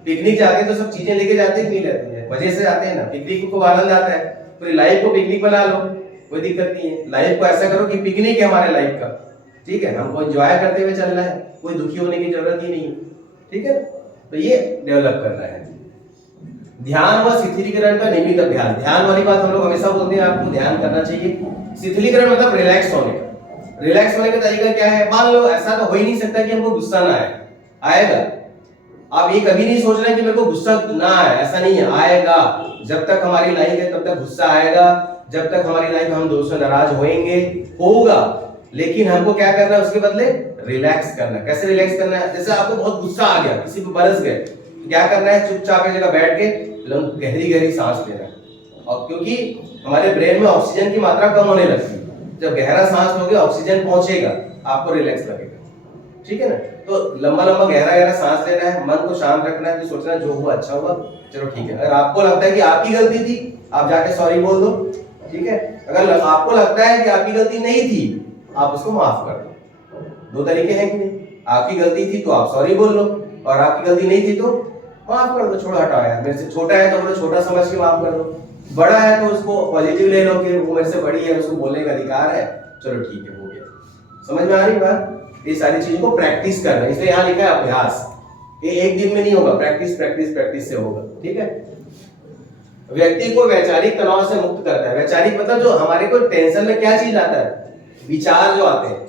पिकनिक जाते हैं तो सब चीजें लेके जाते हैं, नहीं लेते हैं, वजह से जाते हैं ना। पिकनिक को आनंद आता है, पूरी लाइफ को पिकनिक बना लो, कोई दिक्कत नहीं है। लाइफ को ऐसा करो कि पिकनिक है हमारे लाइफ का। ठीक है, हमको एंजॉय करते हुए चलना है, कोई दुखी होने की जरूरत ही नहीं है। ठीक है, तो ये डेवलप करना है। ध्यान व शिथिलीकरण का नियमित अभ्यास। ध्यान वाली बात हम लोग हमेशा बोलते हैं, आपको ध्यान करना चाहिए। शिथिलीकरण मतलब रिलैक्स होने का। रिलैक्स होने का तरीका क्या है? मान लो ऐसा तो हो ही नहीं सकता कि हमको गुस्सा ना आए, आएगा। आप ये कभी नहीं सोच रहे कि मेरे को गुस्सा ना आए, ऐसा नहीं है, आएगा। जब तक हमारी लाइफ है तब तक गुस्सा आएगा, जब तक हमारी लाइफ हम दोस्तों नाराज होएंगे, होगा। लेकिन हमको क्या करना है उसके बदले? रिलैक्स करना। कैसे रिलैक्स करना है? जैसे आपको बहुत गुस्सा आ गया, किसी को बरस गए, क्या करना है? चुपचाप एक जगह बैठ के गहरी गहरी सांस लेना है। और क्योंकि हमारे ब्रेन में ऑक्सीजन की मात्रा कम होने लगती है, जब गहरा सांस लोगे ऑक्सीजन पहुंचेगा, आपको रिलैक्स लगेगा। ठीक है ना। तो लंबा लंबा गहरा गहरा सांस लेना है, मन को शांत रखना है, सोचना जो हुआ अच्छा हुआ, चलो ठीक है। अगर आपको लगता है कि आपकी गलती थी, आप जाके सॉरी बोल दो, ठीक है। अगर आपको लगता है कि आपकी गलती नहीं थी, आप उसको माफ कर दो। दो तरीके हैं कि नहीं, आपकी गलती थी तो आप सॉरी बोल लो, और आपकी गलती नहीं थी तो माफ कर दो, छोड़ो हटाओ यार, मेरे से छोटा है तो बोलो छोटा समझ के माफ कर दो, बड़ा है तो उसको पॉजिटिव ले लो कि वो मेरे से बड़ी है, उसको बोलने का अधिकार है, चलो ठीक है हो गया। समझ में आ रही बात? ये सारी चीजों को प्रैक्टिस करना, इसलिए यहाँ लिखा है अभ्यास। ये एक दिन में नहीं होगा, प्रैक्टिस प्रैक्टिस प्रैक्टिस से होगा, ठीक है। व्यक्ति को वैचारिक तनाव से मुक्त करता है। वैचारिक मतलब जो हमारे को टेंशन में क्या चीज लाता है, विचार जो आते हैं,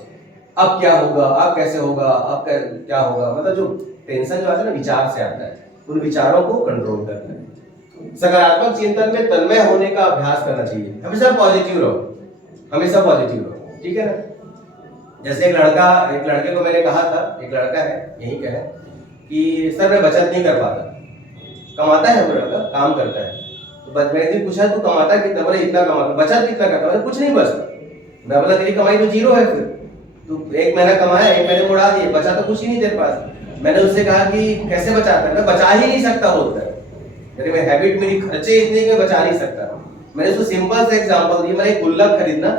अब क्या होगा, अब कैसे होगा, अब क्या होगा, मतलब जो टेंशन जो आता है ना, विचार से आता है, उन विचारों को कंट्रोल करना है। सकारात्मक चिंतन में तन्मय होने का अभ्यास करना चाहिए, हमेशा पॉजिटिव रहो, हमेशा पॉजिटिव रहो, ठीक है ना। जैसे एक लड़के को मैंने कहा था, एक लड़का है यही का है कि सर मैं बचत नहीं कर पाता, कमाता है वो लड़का, काम करता है, तो मैंने एक दिन पूछा तू कमाता कितना, बोले इतना कमाता, बचत कितना करता, बोले कुछ नहीं बचता। मैं बोला तेरी कमाई तो जीरो है, फिर तू एक महीना कमाया, एक महीने उड़ा दिए, बचा तो कुछ ही नहीं तेरे पास। मैंने उससे कहा कि कैसे बचाता है, मैं बचा ही नहीं सकता बोलता है, मेरे में हैबिट, मेरी खर्चे इतने कि मैं बचा नहीं सकता। मैंने उसको सिंपल से एग्जांपल दिया, मैंने एक गुल्लक खरीदना,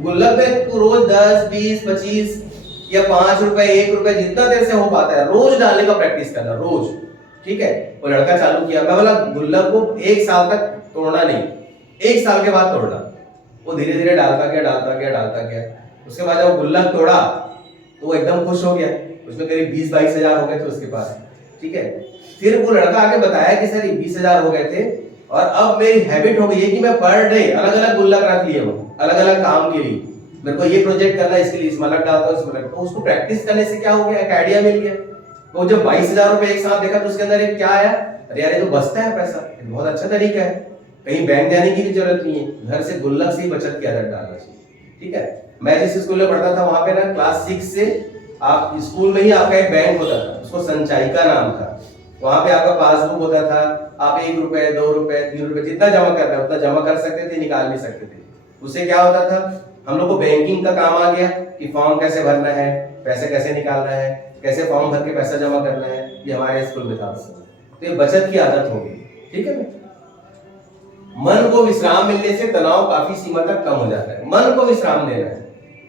गुल्लक में तू रोज 10, 20, 25 या 5 रुपए, 1 रुपए जितना देर से हो पाता है रोज डालने का प्रैक्टिस करना, रोज, ठीक है। वो लड़का चालू किया, मैं बोला गुल्लक को 1 साल तक तोड़ना नहीं, 1 साल के बाद तोड़ना। वो धीरे धीरे डालता गया। उसके बाद जब गुल्लक तोड़ा तो वो एकदम खुश हो गया, उसमें करीब 20-22 हजार हो गए थे उसके पास, ठीक है। फिर वो लड़का आके बताया कि सर 20 हजार हो गए थे, और अब मेरी हैबिट हो गई है कि मैं पर डे अलग अलग गुल्लक रख लिए हूँ, अलग अलग काम के लिए, मेरे को ये प्रोजेक्ट करना है इसके लिए इसमें अलग डालता हूँ, इसमें अलग। तो उसको प्रैक्टिस करने से क्या हो गया, एक आइडिया मिल गया। तो जब 22,000 रुपए एक साथ देखा तो उसके अंदर एक क्या आया, अरे यार ये तो बचता है पैसा, बहुत अच्छा तरीका है, कहीं बैंक जाने की भी जरूरत नहीं है, घर से गुल्लक से ही बचत की आदत डालना चाहिए, ठीक है। मैं जिस स्कूल में पढ़ता था वहां पे ना क्लास 6 से आप स्कूल में ही आपका एक बैंक होता था, उसको संचायिका नाम था, वहां पे आपका पासबुक होता था, आप 1 रुपए, 2 रुपए, 3 रुपए जितना जमा करना उतना जमा कर सकते थे, निकाल भी सकते थे। उससे क्या होता था, हम लोग को बैंकिंग का काम आ गया कि फॉर्म कैसे भरना है, पैसे कैसे निकालना है, कैसे फॉर्म भर के पैसा जमा करना है, ये हमारे स्कूल में था। तो ये बचत की आदत हो गई, ठीक है ना। मन को विश्राम मिलने से तनाव काफी सीमा तक कम हो जाता है। मन को विश्राम देना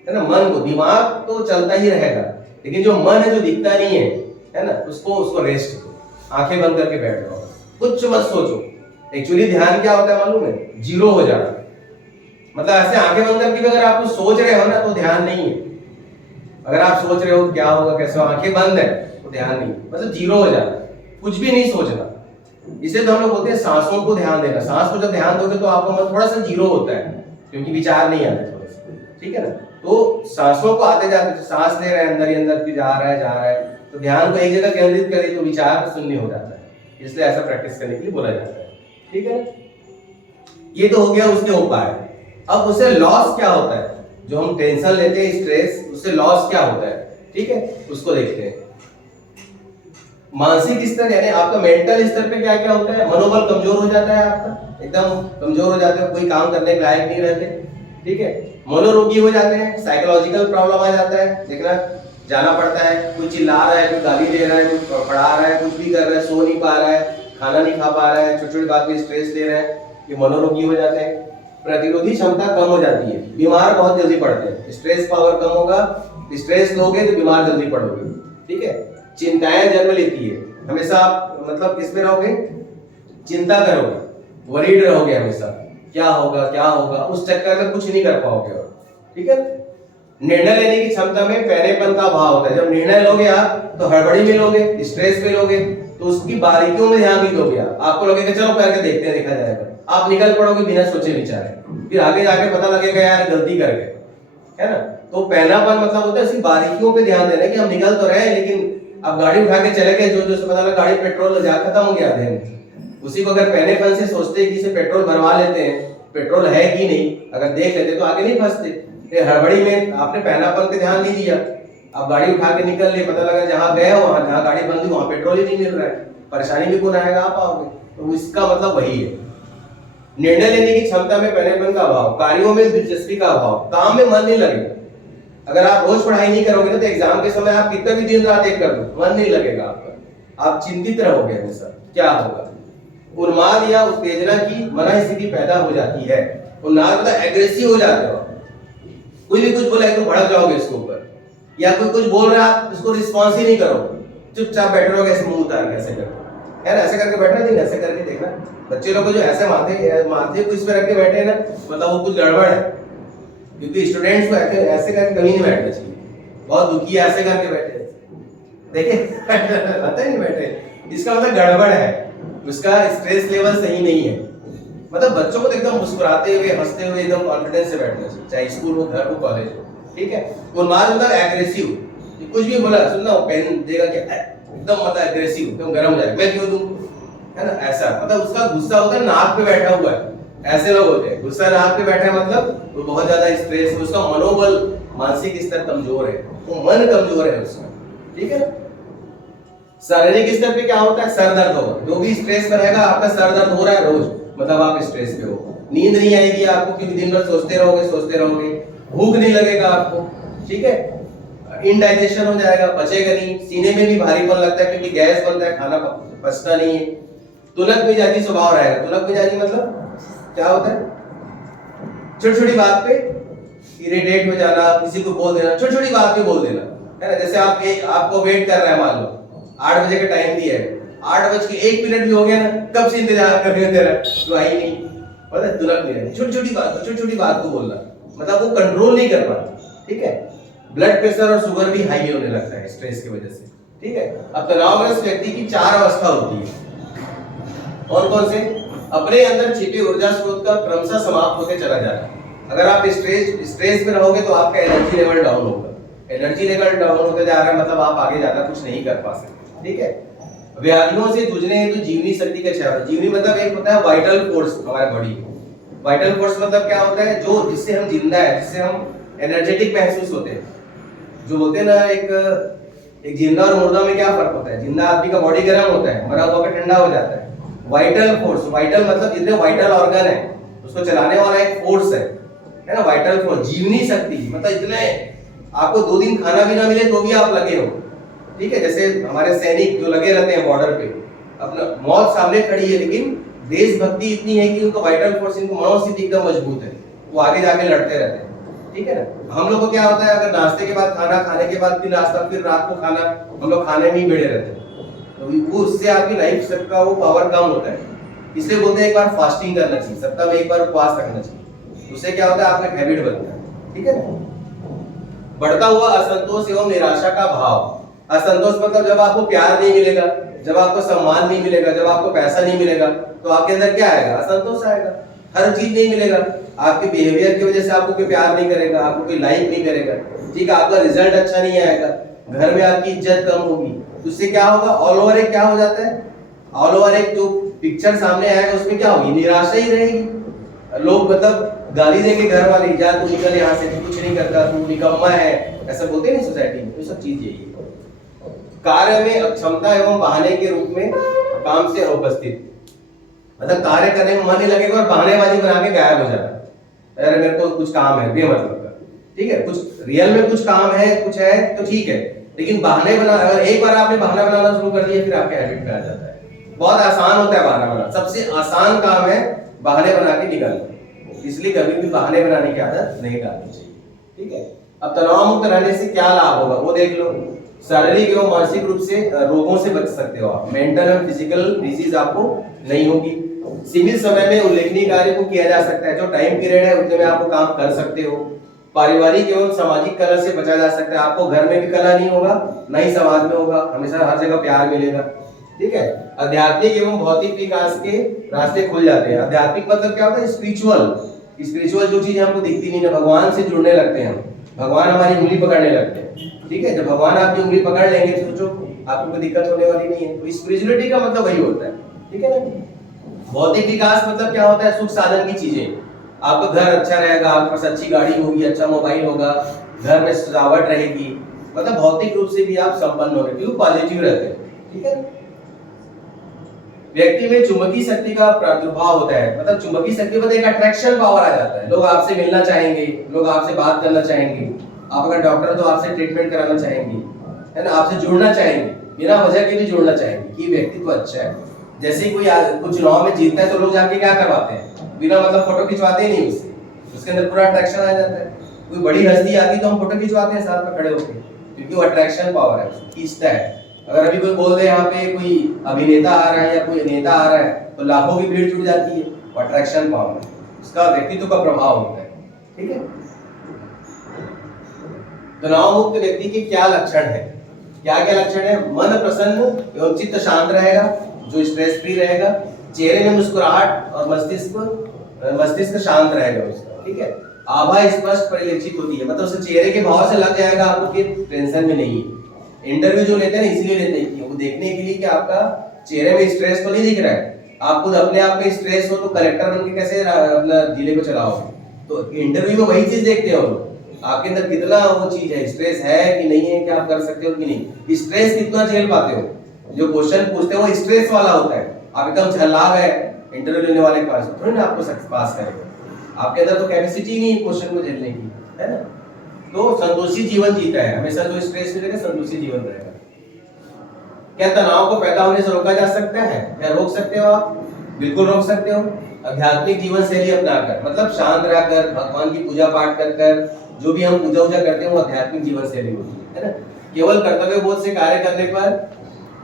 है ना, मन को, दिमाग तो चलता ही रहेगा, लेकिन जो मन है जो दिखता नहीं है ना, उसको रेस्ट दो, आंखें बंद करके बैठ जाओ, कुछ मत सोचो। एक्चुअली ध्यान क्या होता है मालूम है, जीरो हो जाना, मतलब ऐसे आंखें बंद करके भी अगर आप कुछ सोच रहे हो ना तो ध्यान नहीं है। अगर आप सोच रहे हो क्या होगा कैसे, आंखें बंद है तो ध्यान नहीं, मतलब जीरो हो जाना, कुछ भी नहीं सोचना। इसे तो हम लोग बोलते हैं सांसों को ध्यान देना। सांस को जब ध्यान दोगे तो आपका मन थोड़ा सा जीरो होता है, क्योंकि विचार नहीं आते थोड़े से, ठीक है ना। तो सांसों को आते जाते, सांस ले रहे हैं अंदर ही अंदर, फिर जा रहा है, तो ध्यान को एक जगह केंद्रित करें तो विचार शून्य हो जाता है, इसलिए ऐसा प्रैक्टिस करने के लिए बोला जाता है, ठीक है। ये तो हो गया उसके उपाय। अब उससे लॉस क्या होता है, जो हम टेंशन लेते हैं, स्ट्रेस, उससे लॉस क्या होता है, ठीक है, उसको देखते हैं। मानसिक स्तर यानी आपका मेंटल स्तर पे क्या क्या होता है, मनोबल कमजोर हो जाता है, आपका एकदम कमजोर हो जाता है, कोई काम करने के लायक नहीं रहते, ठीक है। मनोरोगी हो जाते हैं, साइकोलॉजिकल प्रॉब्लम आ जाता है, देखना जाना पड़ता है, कोई चिल्ला रहा है, कोई गाली दे रहा है, कोई पढ़ा रहा है, कुछ भी कर रहा है, सो नहीं पा रहा है, खाना नहीं खा पा रहा है, छोटी छोटी बात में स्ट्रेस ले रहा है, ये मनोरोगी हो जाते हैं। प्रतिरोधी क्षमता कम हो जाती है, बीमार बहुत जल्दी पड़ते हैं, स्ट्रेस पावर कम होगा, स्ट्रेस लोगे तो बीमार जल्दी पड़ोगे, ठीक है। चिंताएं जन्म लेती है, हमेशा आप मतलब किस में रहोगे, चिंता करोगे, वरीड रहोगे हमेशा, क्या होगा, उस चक्कर में कुछ नहीं कर पाओगे, ठीक है। निर्णय लेने की क्षमता में पैरेपन का अभाव होता है, जब निर्णय लोगे आप तो हड़बड़ी में लोगे, स्ट्रेस में लोगे, तो उसकी बारीकियों में ध्यान नहीं दोगे आपको लगेगा चलो करके देखते हैं, देखा जाएगा, आप निकल पड़ोगे बिना सोचे विचारे, फिर आगे जाके पता लगेगा यार गलती कर गए, है ना। तो पहलापन मतलब होता है इसकी बारीकियों पे ध्यान देना, कि हम निकल तो रहे हैं लेकिन अब गाड़ी उठा के चले गए, जो से पता लगा गाड़ी पेट्रोल जा खत्म हो गया है, उसी को अगर पहलेपन से सोचते कि इसे पेट्रोल भरवा लेते हैं, पेट्रोल है कि नहीं, अगर देख लेते तो आगे नहीं फंसते। हड़बड़ी में आपने पहलापन पे ध्यान नहीं दिया, अब गाड़ी उठा के निकल लिए, पता लगा जहां गए वहां, जहां गाड़ी बंद हुई वहां पेट्रोल ही नहीं मिल रहा है, परेशानी भी कौन आएगा, आप आओगे। तो इसका मतलब वही है, निर्णय लेने की क्षमता में पहलेपन का अभाव, कार्यों में दिलचस्पी का अभाव, काम में मन नहीं लगेगा, अगर आप रोज पढ़ाई नहीं करोगे ना तो एग्जाम के समय आप कितना भी दिन रात एक कर दो, मन नहीं लगेगा आपका, आप चिंतित रहोगे हमेशा क्या होगा। उन्माद या उत्तेजना की मना स्थिति पैदा हो जाती है। उन्माद मतलब एग्रेसिव हो जाते हो, कोई भी कुछ बोला तो भड़क जाओगे इसके ऊपर, या कोई कुछ बोल रहा है आप उसको रिस्पॉन्स ही नहीं करोगे, चुपचाप बैठे रहोगे ऐसे मुंह उतार के ऐसे करके, यार ऐसे करके बैठना नहीं, ऐसे करके देखना। बच्चे लोग को जो ऐसे माथे को इस पे रख के बैठे हैं ना, मतलब वो कुछ गड़बड़ है, क्योंकि स्टूडेंट्स को ऐसे करके कहीं नहीं बैठना चाहिए। बहुत दुखी ऐसे करके बैठे, देखिए पता ही नहीं बैठे, इसका मतलब गड़बड़ है, उसका स्ट्रेस लेवल सही नहीं है। मतलब बच्चों को तो एकदम मुस्कुराते हुए हंसते हुए एकदम कॉन्फिडेंस से बैठना चाहिए, चाहे स्कूल हो, घर हो, कॉलेज हो, ठीक है। उन्माद मतलब एग्रेसिव, कुछ भी बोला सुनना पेन देगा क्या, एकदम मतलब एग्रेसिव, एकदम गर्म हो जाएगा, मैं क्यों दूं, है ना, ऐसा। मतलब उसका गुस्सा होता है नाक पे बैठा हुआ है, ऐसे लोग होते हैं, गुस्सा नाक पे बैठा है मतलब वो बहुत ज्यादा स्ट्रेस, उसका मनोबल मानसिक स्तर कमजोर है, वो मन कमजोर है उसका, ठीक है। शारीरिक स्तर पे क्या होता है, सर दर्द होगा, जो भी स्ट्रेस में रहेगा आपका सर दर्द हो रहा है रोज, मतलब आप स्ट्रेस पे हो। नींद नहीं आएगी आपको, क्योंकि दिन भर सोचते रहोगे, भूख नहीं लगेगा आपको, ठीक है। इनडाइजेशन हो जाएगा, पचेगा नहीं, सीने में भी भारीपन लगता है क्योंकि गैस बनता है, खाना पचता नहीं है। तुनक मिजाजी स्वभाव रहेगा, तुनक मिजाजी मतलब क्या होता है, छोटी छोटी बात पे इरिटेट हो जाना, किसी को बोल देना, छोटी छोटी बात पे बोल देना, है ना। जैसे आपको वेट कर रहा है, मान लो 8 बजे का टाइम दिया है, 8:01 भी हो गया ना, कब से इंतजार कर रहे हो तेरा, तो आई नहीं, पता है, तुरंत नहीं, छोटी छोटी बात को बोलना, मतलब वो कंट्रोल नहीं कर पाता, ठीक है। ब्लड प्रेशर और शुगर भी हाई होने लगता है स्ट्रेस की वजह से, ठीक है। अब तनावग्रस्त व्यक्ति की 4 अवस्था होती है, कौन कौन से, अपने अंदर छिपी ऊर्जा स्रोत का क्रमशः समाप्त होते चला जा रहा है। अगर आप स्ट्रेस में रहोगे तो आपका एनर्जी लेवल डाउन होगा, एनर्जी लेवल डाउन होते जा रहा है मतलब आप आगे ज्यादा कुछ नहीं कर पा सकते, ठीक है। व्याधियों से जूझने हेतु जीवनी शक्ति का क्षय, जीवनी मतलब एक होता है वाइटल फोर्स हमारे बॉडी, वाइटल फोर्स मतलब क्या होता है, जो जिससे हम जिंदा है, जिससे हम एनर्जेटिक महसूस होते हैं। जो बोलते हैं ना, एक जिंदा और मुर्दा में क्या फर्क होता है, जिंदा आदमी का बॉडी गर्म होता है, मरा हुआ का ठंडा हो जाता है। वाइटल फोर्स, वाइटल मतलब जितने वाइटल ऑर्गन है उसको चलाने वाला एक फोर्स है ना, वाइटल फोर्स। जीवनी शक्ति मतलब इतने, आपको 2 दिन खाना भी ना मिले तो भी आप लगे हो, ठीक है। जैसे हमारे सैनिक जो लगे रहते हैं बॉर्डर पे, अपना मौत सामने खड़ी है लेकिन देशभक्ति इतनी है कि उनको वाइटल फोर्स, इनको मनोस्थिति एकदम मजबूत है, वो आगे जाके लड़ते रहते हैं, ठीक है ना। हम लोग को क्या होता है, अगर नाश्ते के बाद खाना, खाने के बाद फिर नाश्ता, फिर रात को खाना, हम लोग खाने में ही भिड़े रहते हैं, तो वो उससे आपकी लाइफ का वो पावर कम होता है। इसलिए बोलते हैं एक बार फास्टिंग करना चाहिए, सप्ताह में एक बार उपवास रखना चाहिए, उससे क्या होता है आपका हैबिट बनता है, ठीक है ना। बढ़ता हुआ असंतोष एवं निराशा का भाव, असंतोष मतलब जब आपको प्यार नहीं मिलेगा, जब आपको सम्मान नहीं मिलेगा, जब आपको पैसा नहीं मिलेगा, तो आपके अंदर क्या आएगा, असंतोष आएगा। हर चीज नहीं मिलेगा, आपके बिहेवियर की वजह से आपको कोई प्यार नहीं करेगा, आपको कोई लाइक नहीं करेगा, ठीक है, आपका रिजल्ट अच्छा नहीं आएगा, घर में आपकी इज्जत कम होगी, उससे क्या होगा, ऑल ओवर एक क्या हो जाता है, ऑल ओवर एक जो पिक्चर सामने आएगा उसमें क्या होगी, निराशा ही रहेगी। लोग मतलब गाली देंगे घर वाले, जा तू निकल यहाँ से, तू कुछ नहीं करता, तू निकम्मा है, ऐसा बोलते हैं सोसाइटी में। ये सब चीज यही है। कार्य में अक्षमता एवं बहाने के रूप में काम से अनुपस्थित, मतलब कार्य करने में मन नहीं लगेगा और बहानेबाजी बना के गायब हो जाता है, अरे मेरे को कुछ काम है बेमतलब का, ठीक है। कुछ रियल में कुछ काम है, कुछ है तो ठीक है, लेकिन बहाने बना, अगर एक बार आपने बहाना बनाना शुरू कर दिया फिर आपके हैबिट में आ जाता है। बहुत आसान होता है बहाना बनाना, सबसे आसान काम है बहाने बना के निकलना, इसलिए कभी भी बहाने बनाने की आदत नहीं डालनी चाहिए, ठीक है। अब तनाव मुक्त रहने से क्या लाभ होगा वो देख लो। शारीरिक एवं मानसिक रूप से रोगों से बच सकते हो आप, मेंटल एंड फिजिकल डिजीज आपको नहीं होगी। सीमित समय में उल्लेखनीय कार्य को किया जा सकता है, जो टाइम पीरियड है उतने में आपको काम कर सकते हो। पारिवारिक एवं सामाजिक कलह से बचा जा सकता है, आपको घर में भी कलह नहीं होगा, ना ही समाज में होगा, हमेशा हर जगह प्यार मिलेगा, ठीक है। आध्यात्मिक एवं भौतिक विकास के रास्ते खुल जाते हैं। आध्यात्मिक मतलब क्या होता है, स्पिरिचुअल जो चीज हमको दिखती नहीं है, भगवान से जुड़ने लगते हैं हम, भगवान हमारी उंगली पकड़ने लगते हैं, ठीक है। जब भगवान आपकी उंगली पकड़ लेंगे तो सोचो आपको कोई दिक्कत होने वाली नहीं है। तो स्पिरिचुअलिटी का मतलब वही होता है, ठीक है ना। भौतिक विकास मतलब क्या होता है, सुख साधन की चीजें, आपका घर अच्छा रहेगा, आपके पास अच्छी गाड़ी होगी, अच्छा मोबाइल होगा, घर में सजावट रहेगी, मतलब भौतिक रूप से भी आप संपन्न होंगे, क्यों पॉजिटिव रहते हैं, ठीक है। व्यक्ति में चुंबकीय शक्ति का प्रादुर्भाव होता है, मतलब चुंबकीय शक्ति मतलब एक अट्रैक्शन पावर आ जाता है, लोग आपसे मिलना चाहेंगे, लोग आपसे बात करना चाहेंगे, आप अगर डॉक्टर तो आपसे ट्रीटमेंट कराना चाहेंगे, है ना, आपसे जुड़ना चाहेंगे, बिना वजह के भी जुड़ना चाहेंगे कि व्यक्तित्व अच्छा है। जैसे ही कोई कुछ चुनाव में जीतता है तो लोग जाके क्या करवाते हैं, बिना मतलब फोटो खिंचवाते ही नहीं उससे, उसके अंदर पूरा अट्रैक्शन आ जाता है। कोई बड़ी हस्ती आती तो हम फोटो खिंचवाते हैं साथ में खड़े होकर, क्योंकि वो अट्रैक्शन पावर है, खींचता है। अगर अभी कोई बोल दे यहाँ पे कोई अभिनेता आ रहा है या कोई नेता आ रहा है तो लाखों की भीड़ जुट जाती है, वो अट्रैक्शन पावर है, उसका व्यक्तित्व का प्रभाव होता है। ठीक है, तनाव मुक्त व्यक्ति के क्या लक्षण है, क्या क्या लक्षण है? मन प्रसन्न एवं चित्त शांत रहेगा, जो स्ट्रेस फ्री रहेगा, चेहरे में मुस्कुराहट और मस्तिष्क शांत रहेगा उसका। ठीक है, आभा स्पष्ट परिलक्षित होती है, मतलब उसके चेहरे के भाव से लग जाएगा आपको कि टेंशन में नहीं है। इंटरव्यू जो लेते हैं ना इसलिए लेते हैं कि वो देखने के लिए कि आपका चेहरे में स्ट्रेस तो नहीं दिख रहा है, आप खुद अपने आप में स्ट्रेस हो तो कलेक्टर बन के कैसे अपना जिले को चलाओगे। तो इंटरव्यू में वही चीज देखते हो, आपके अंदर कितना वो चीज है, स्ट्रेस है कि नहीं है, कि आप कर सकते हो कि नहीं, स्ट्रेस कितना झेल पाते हो। जो क्वेश्चन पूछते हैं वो स्ट्रेस वाला होता है, आप एकदम झल्ला गए इंटरव्यू लेने वाले के पास थोड़ी ना आपको पास करेगा, आपके अंदर तो कैपेसिटी नहीं है क्वेश्चन को झेलने की, है ना। तो संतोषी जीवन जीता है हमेशा, जो स्ट्रेस में रहेगा संतोषी जीवन रहेगा। क्या तनाव को पैदा होने से रोका जा सकता है, क्या रोक सकते हो आप? बिल्कुल रोक सकते हो, आध्यात्मिक जीवन शैली अपनाकर, मतलब शांत रहकर, भगवान की पूजा पाठ कर जो भी हम पूजा करते हैं वो आध्यात्मिक जीवन शैली होती है ना। केवल कर्तव्य बोध से कार्य करने पर,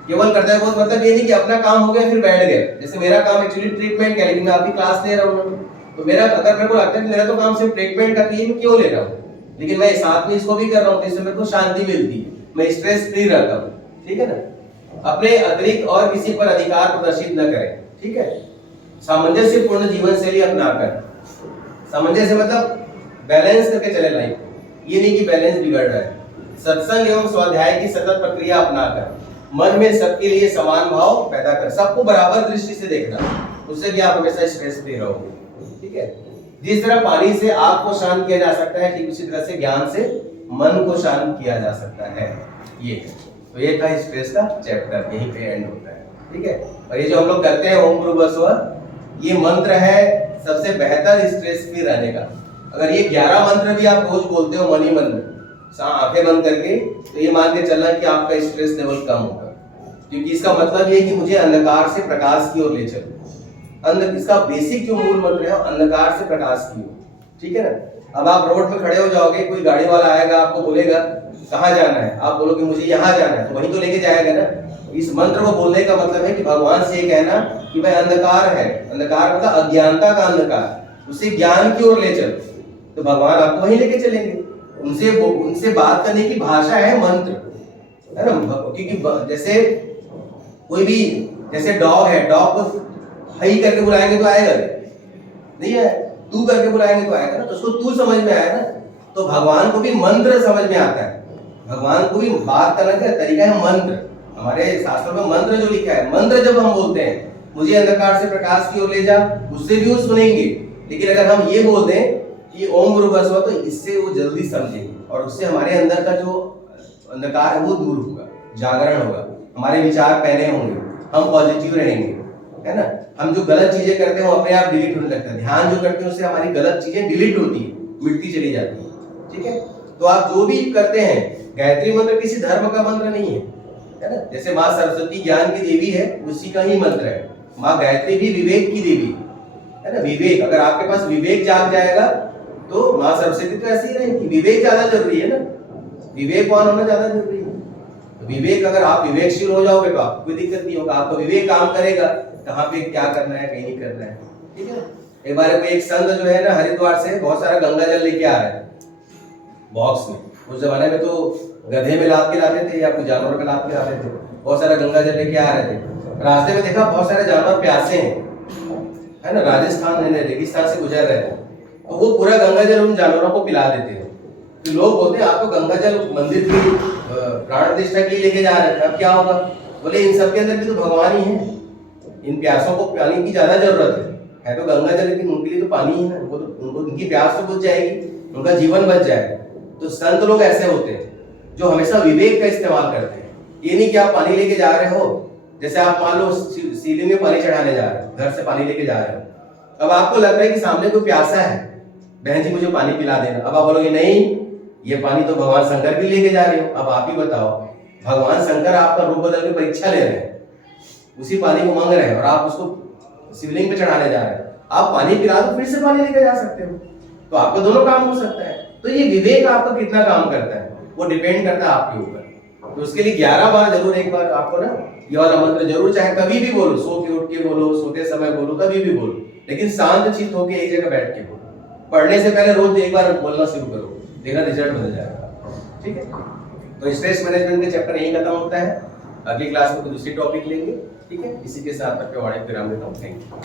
केवल कर्तव्य बोध मतलब ये नहीं कि अपना काम हो गया फिर बैठ गए। जैसे मेरा काम एक्चुअली ट्रीटमेंट का, लेकिन मैं आपकी क्लास ले रहा हूँ, तो मेरा अगर मेरे को लगता है कि मेरा तो काम सिर्फ ट्रीटमेंट का है, मैं क्यों ले रहा हूँ, लेकिन मैं साथ में इसको भी कर रहा हूँ, इससे मेरे को शांति मिलती है, मैं स्ट्रेस फ्री रहता हूँ। ठीक है ना, अपने अतिरिक्त और किसी पर अधिकार प्रदर्शित न करें। ठीक है, सामंजस्यपूर्ण जीवन शैली अपनाकर, सामंजस्य मतलब बैलेंस करके चले लाइफ, ये नहीं कि बैलेंस बिगड़ रहा है। सत्संग एवं स्वाध्याय की सतत प्रक्रिया अपनाकर, मन में सबके लिए समान भाव पैदा कर, सबको बराबर दृष्टि से देखना, उससे भी आप हमेशा स्ट्रेस फ्री रहोगे। ठीक है, जिस तरह पानी से आग को शांत किया जा सकता है, ठीक उसी तरह से ज्ञान से मन को शांत किया जा सकता है। ये तो ये था स्ट्रेस का चैप्टर, यहीं पे एंड होता है। ठीक है, और ये जो हम लोग करते हैं ओम भूर्भुवः, ये मंत्र है सबसे बेहतर स्ट्रेस फ्री रहने का। अगर ये 11 मंत्र भी आप रोज बोलते हो मन ही मन में, आंखें बंद करके, तो ये मान के चलना कि आपका स्ट्रेस लेवल कम होगा, क्योंकि इसका मतलब ये है कि मुझे अंधकार से प्रकाश की ओर ले चलो। इसका बेसिक जो मूल मंत्र है अंधकार से प्रकाश की ओर। ठीक है ना, अब आप रोड में खड़े हो जाओगे, कोई गाड़ी वाला आएगा आपको बोलेगा कहाँ जाना है, आप बोलोगे मुझे यहाँ जाना है, तो वहीं तो लेके जाएगा ना। इस मंत्र को बोलने का मतलब है कि भगवान से ये कहना कि भाई अंधकार है, अंधकार मतलब अज्ञानता का अंधकार, उसे ज्ञान की ओर ले चल, तो भगवान आपको वहीं लेके चलेंगे। उनसे बात करने की भाषा है मंत्र, है ना, क्योंकि जैसे कोई भी, जैसे डॉग है, डॉग को हई करके बुलाएंगे तो आएगा नहीं, है तू करके बुलाएंगे तो आएगा ना, तो उसको तू समझ में आया ना। तो भगवान को भी मंत्र समझ में आता है, भगवान को भी बात करने का तरीका है मंत्र। हमारे शास्त्रों में मंत्र जो लिखा है, मंत्र जब हम बोलते हैं मुझे अंधकार से प्रकाश की ओर ले जा, उससे भी वो सुनेंगे। लेकिन अगर हम ये बोल दें कि ओम भूर्भुवः, तो इससे वो जल्दी समझेंगे और उससे हमारे अंदर का जो अंधकार है वो दूर होगा, जागरण होगा, हमारे विचार पहले होंगे, हम पॉजिटिव रहेंगे, है ना। हम जो गलत चीजें करते हैं वो अपने आप डिलीट होने लगता है, ध्यान जो करते हैं उससे हमारी गलत चीजें डिलीट होती है, मिटती चली जाती है। ठीक है, तो आप जो भी करते हैं, गायत्री मंत्र किसी धर्म का मंत्र नहीं है ना। जैसे माँ सरस्वती ज्ञान की देवी है, उसी का ही मंत्र है। माँ गायत्री भी विवेक की देवी है ना। विवेक, अगर आपके पास विवेक जाग जाएगा तो माँ सरस्वती तो ऐसी ही रहेगी। विवेक ज्यादा जरूरी है ना, विवेकवान होना ज्यादा जरूरी है। तो विवेक, अगर आप विवेकशील हो जाओगे तो आपको कोई दिक्कत नहीं होगा, आपको विवेक काम करेगा कहाँ पे क्या करना है, कहीं नहीं करना है। ठीक है, एक बार कोई एक संत जो है ना हरिद्वार से बहुत सारा गंगा जल लेके आ रहे हैं बॉक्स में। उस जमाने में तो गधे में लाद के लाते थे या कोई जानवर का लाद के लाते थे, बहुत सारा गंगा जल लेके आ रहे थे। रास्ते में देखा बहुत सारे जानवर प्यासे हैं, है ना, राजस्थान रेगिस्तान से गुजर रहे थे, तो वो पूरा गंगा जल उन जानवरों को पिला देते हैं। तो लोग बोलते हैं आप तो गंगा जल मंदिर की प्राण प्रतिष्ठा के लिए लेके जा रहे हैं, अब क्या होगा? बोले इन सब के अंदर भी तो भगवान ही है, इन प्यासों को पानी की ज्यादा जरूरत है तो गंगा जल, लेकिन उनके लिए तो पानी ही है, वो तो उनको उनकी प्यास तो बुझ जाएगी, उनका जीवन बच जाएगा। तो संत लोग ऐसे होते हैं जो हमेशा विवेक का इस्तेमाल करते हैं। ये नहीं कि आप पानी लेके जा रहे हो, जैसे आप मान लो सीलिंग में पानी चढ़ाने जा रहे हो, घर से पानी लेके जा रहे हो, अब आपको लग रहा है कि सामने कोई प्यासा है, बहन जी मुझे पानी पिला देना। अब आप बोलोगे नहीं ये पानी तो भगवान शंकर भी लेके जा रहे हो, अब आप ही बताओ, भगवान शंकर आपका रूप बदल के परीक्षा ले रहे हैं, उसी पानी को मांग रहे हैं और आप उसको शिवलिंग पे चढ़ाने जा रहे हैं, आप पानी पिला दो फिर से पानी लेके जा सकते हो, तो आपका दोनों काम हो सकता है। तो ये विवेक आपका कितना काम करता है वो डिपेंड करता है आपके ऊपर। तो उसके लिए 11 बार जरूर एक बार आपको ना ये वाला मंत्र जरूर, चाहे कभी भी बोलो, सो के उठ के बोलो, सोते समय बोलो, कभी भी बोलो, लेकिन शांत चित्त होकर एक जगह बैठ के बोलो। पढ़ने से पहले रोज एक बार बोलना शुरू करो, देखना रिजल्ट बदल जाएगा। ठीक है, तो स्ट्रेस मैनेजमेंट का चैप्टर यही खत्म होता है। अगली क्लास में दूसरी टॉपिक लेंगे। ठीक है, इसी के साथ आपके वाणी विराम देता हूँ। Thank you.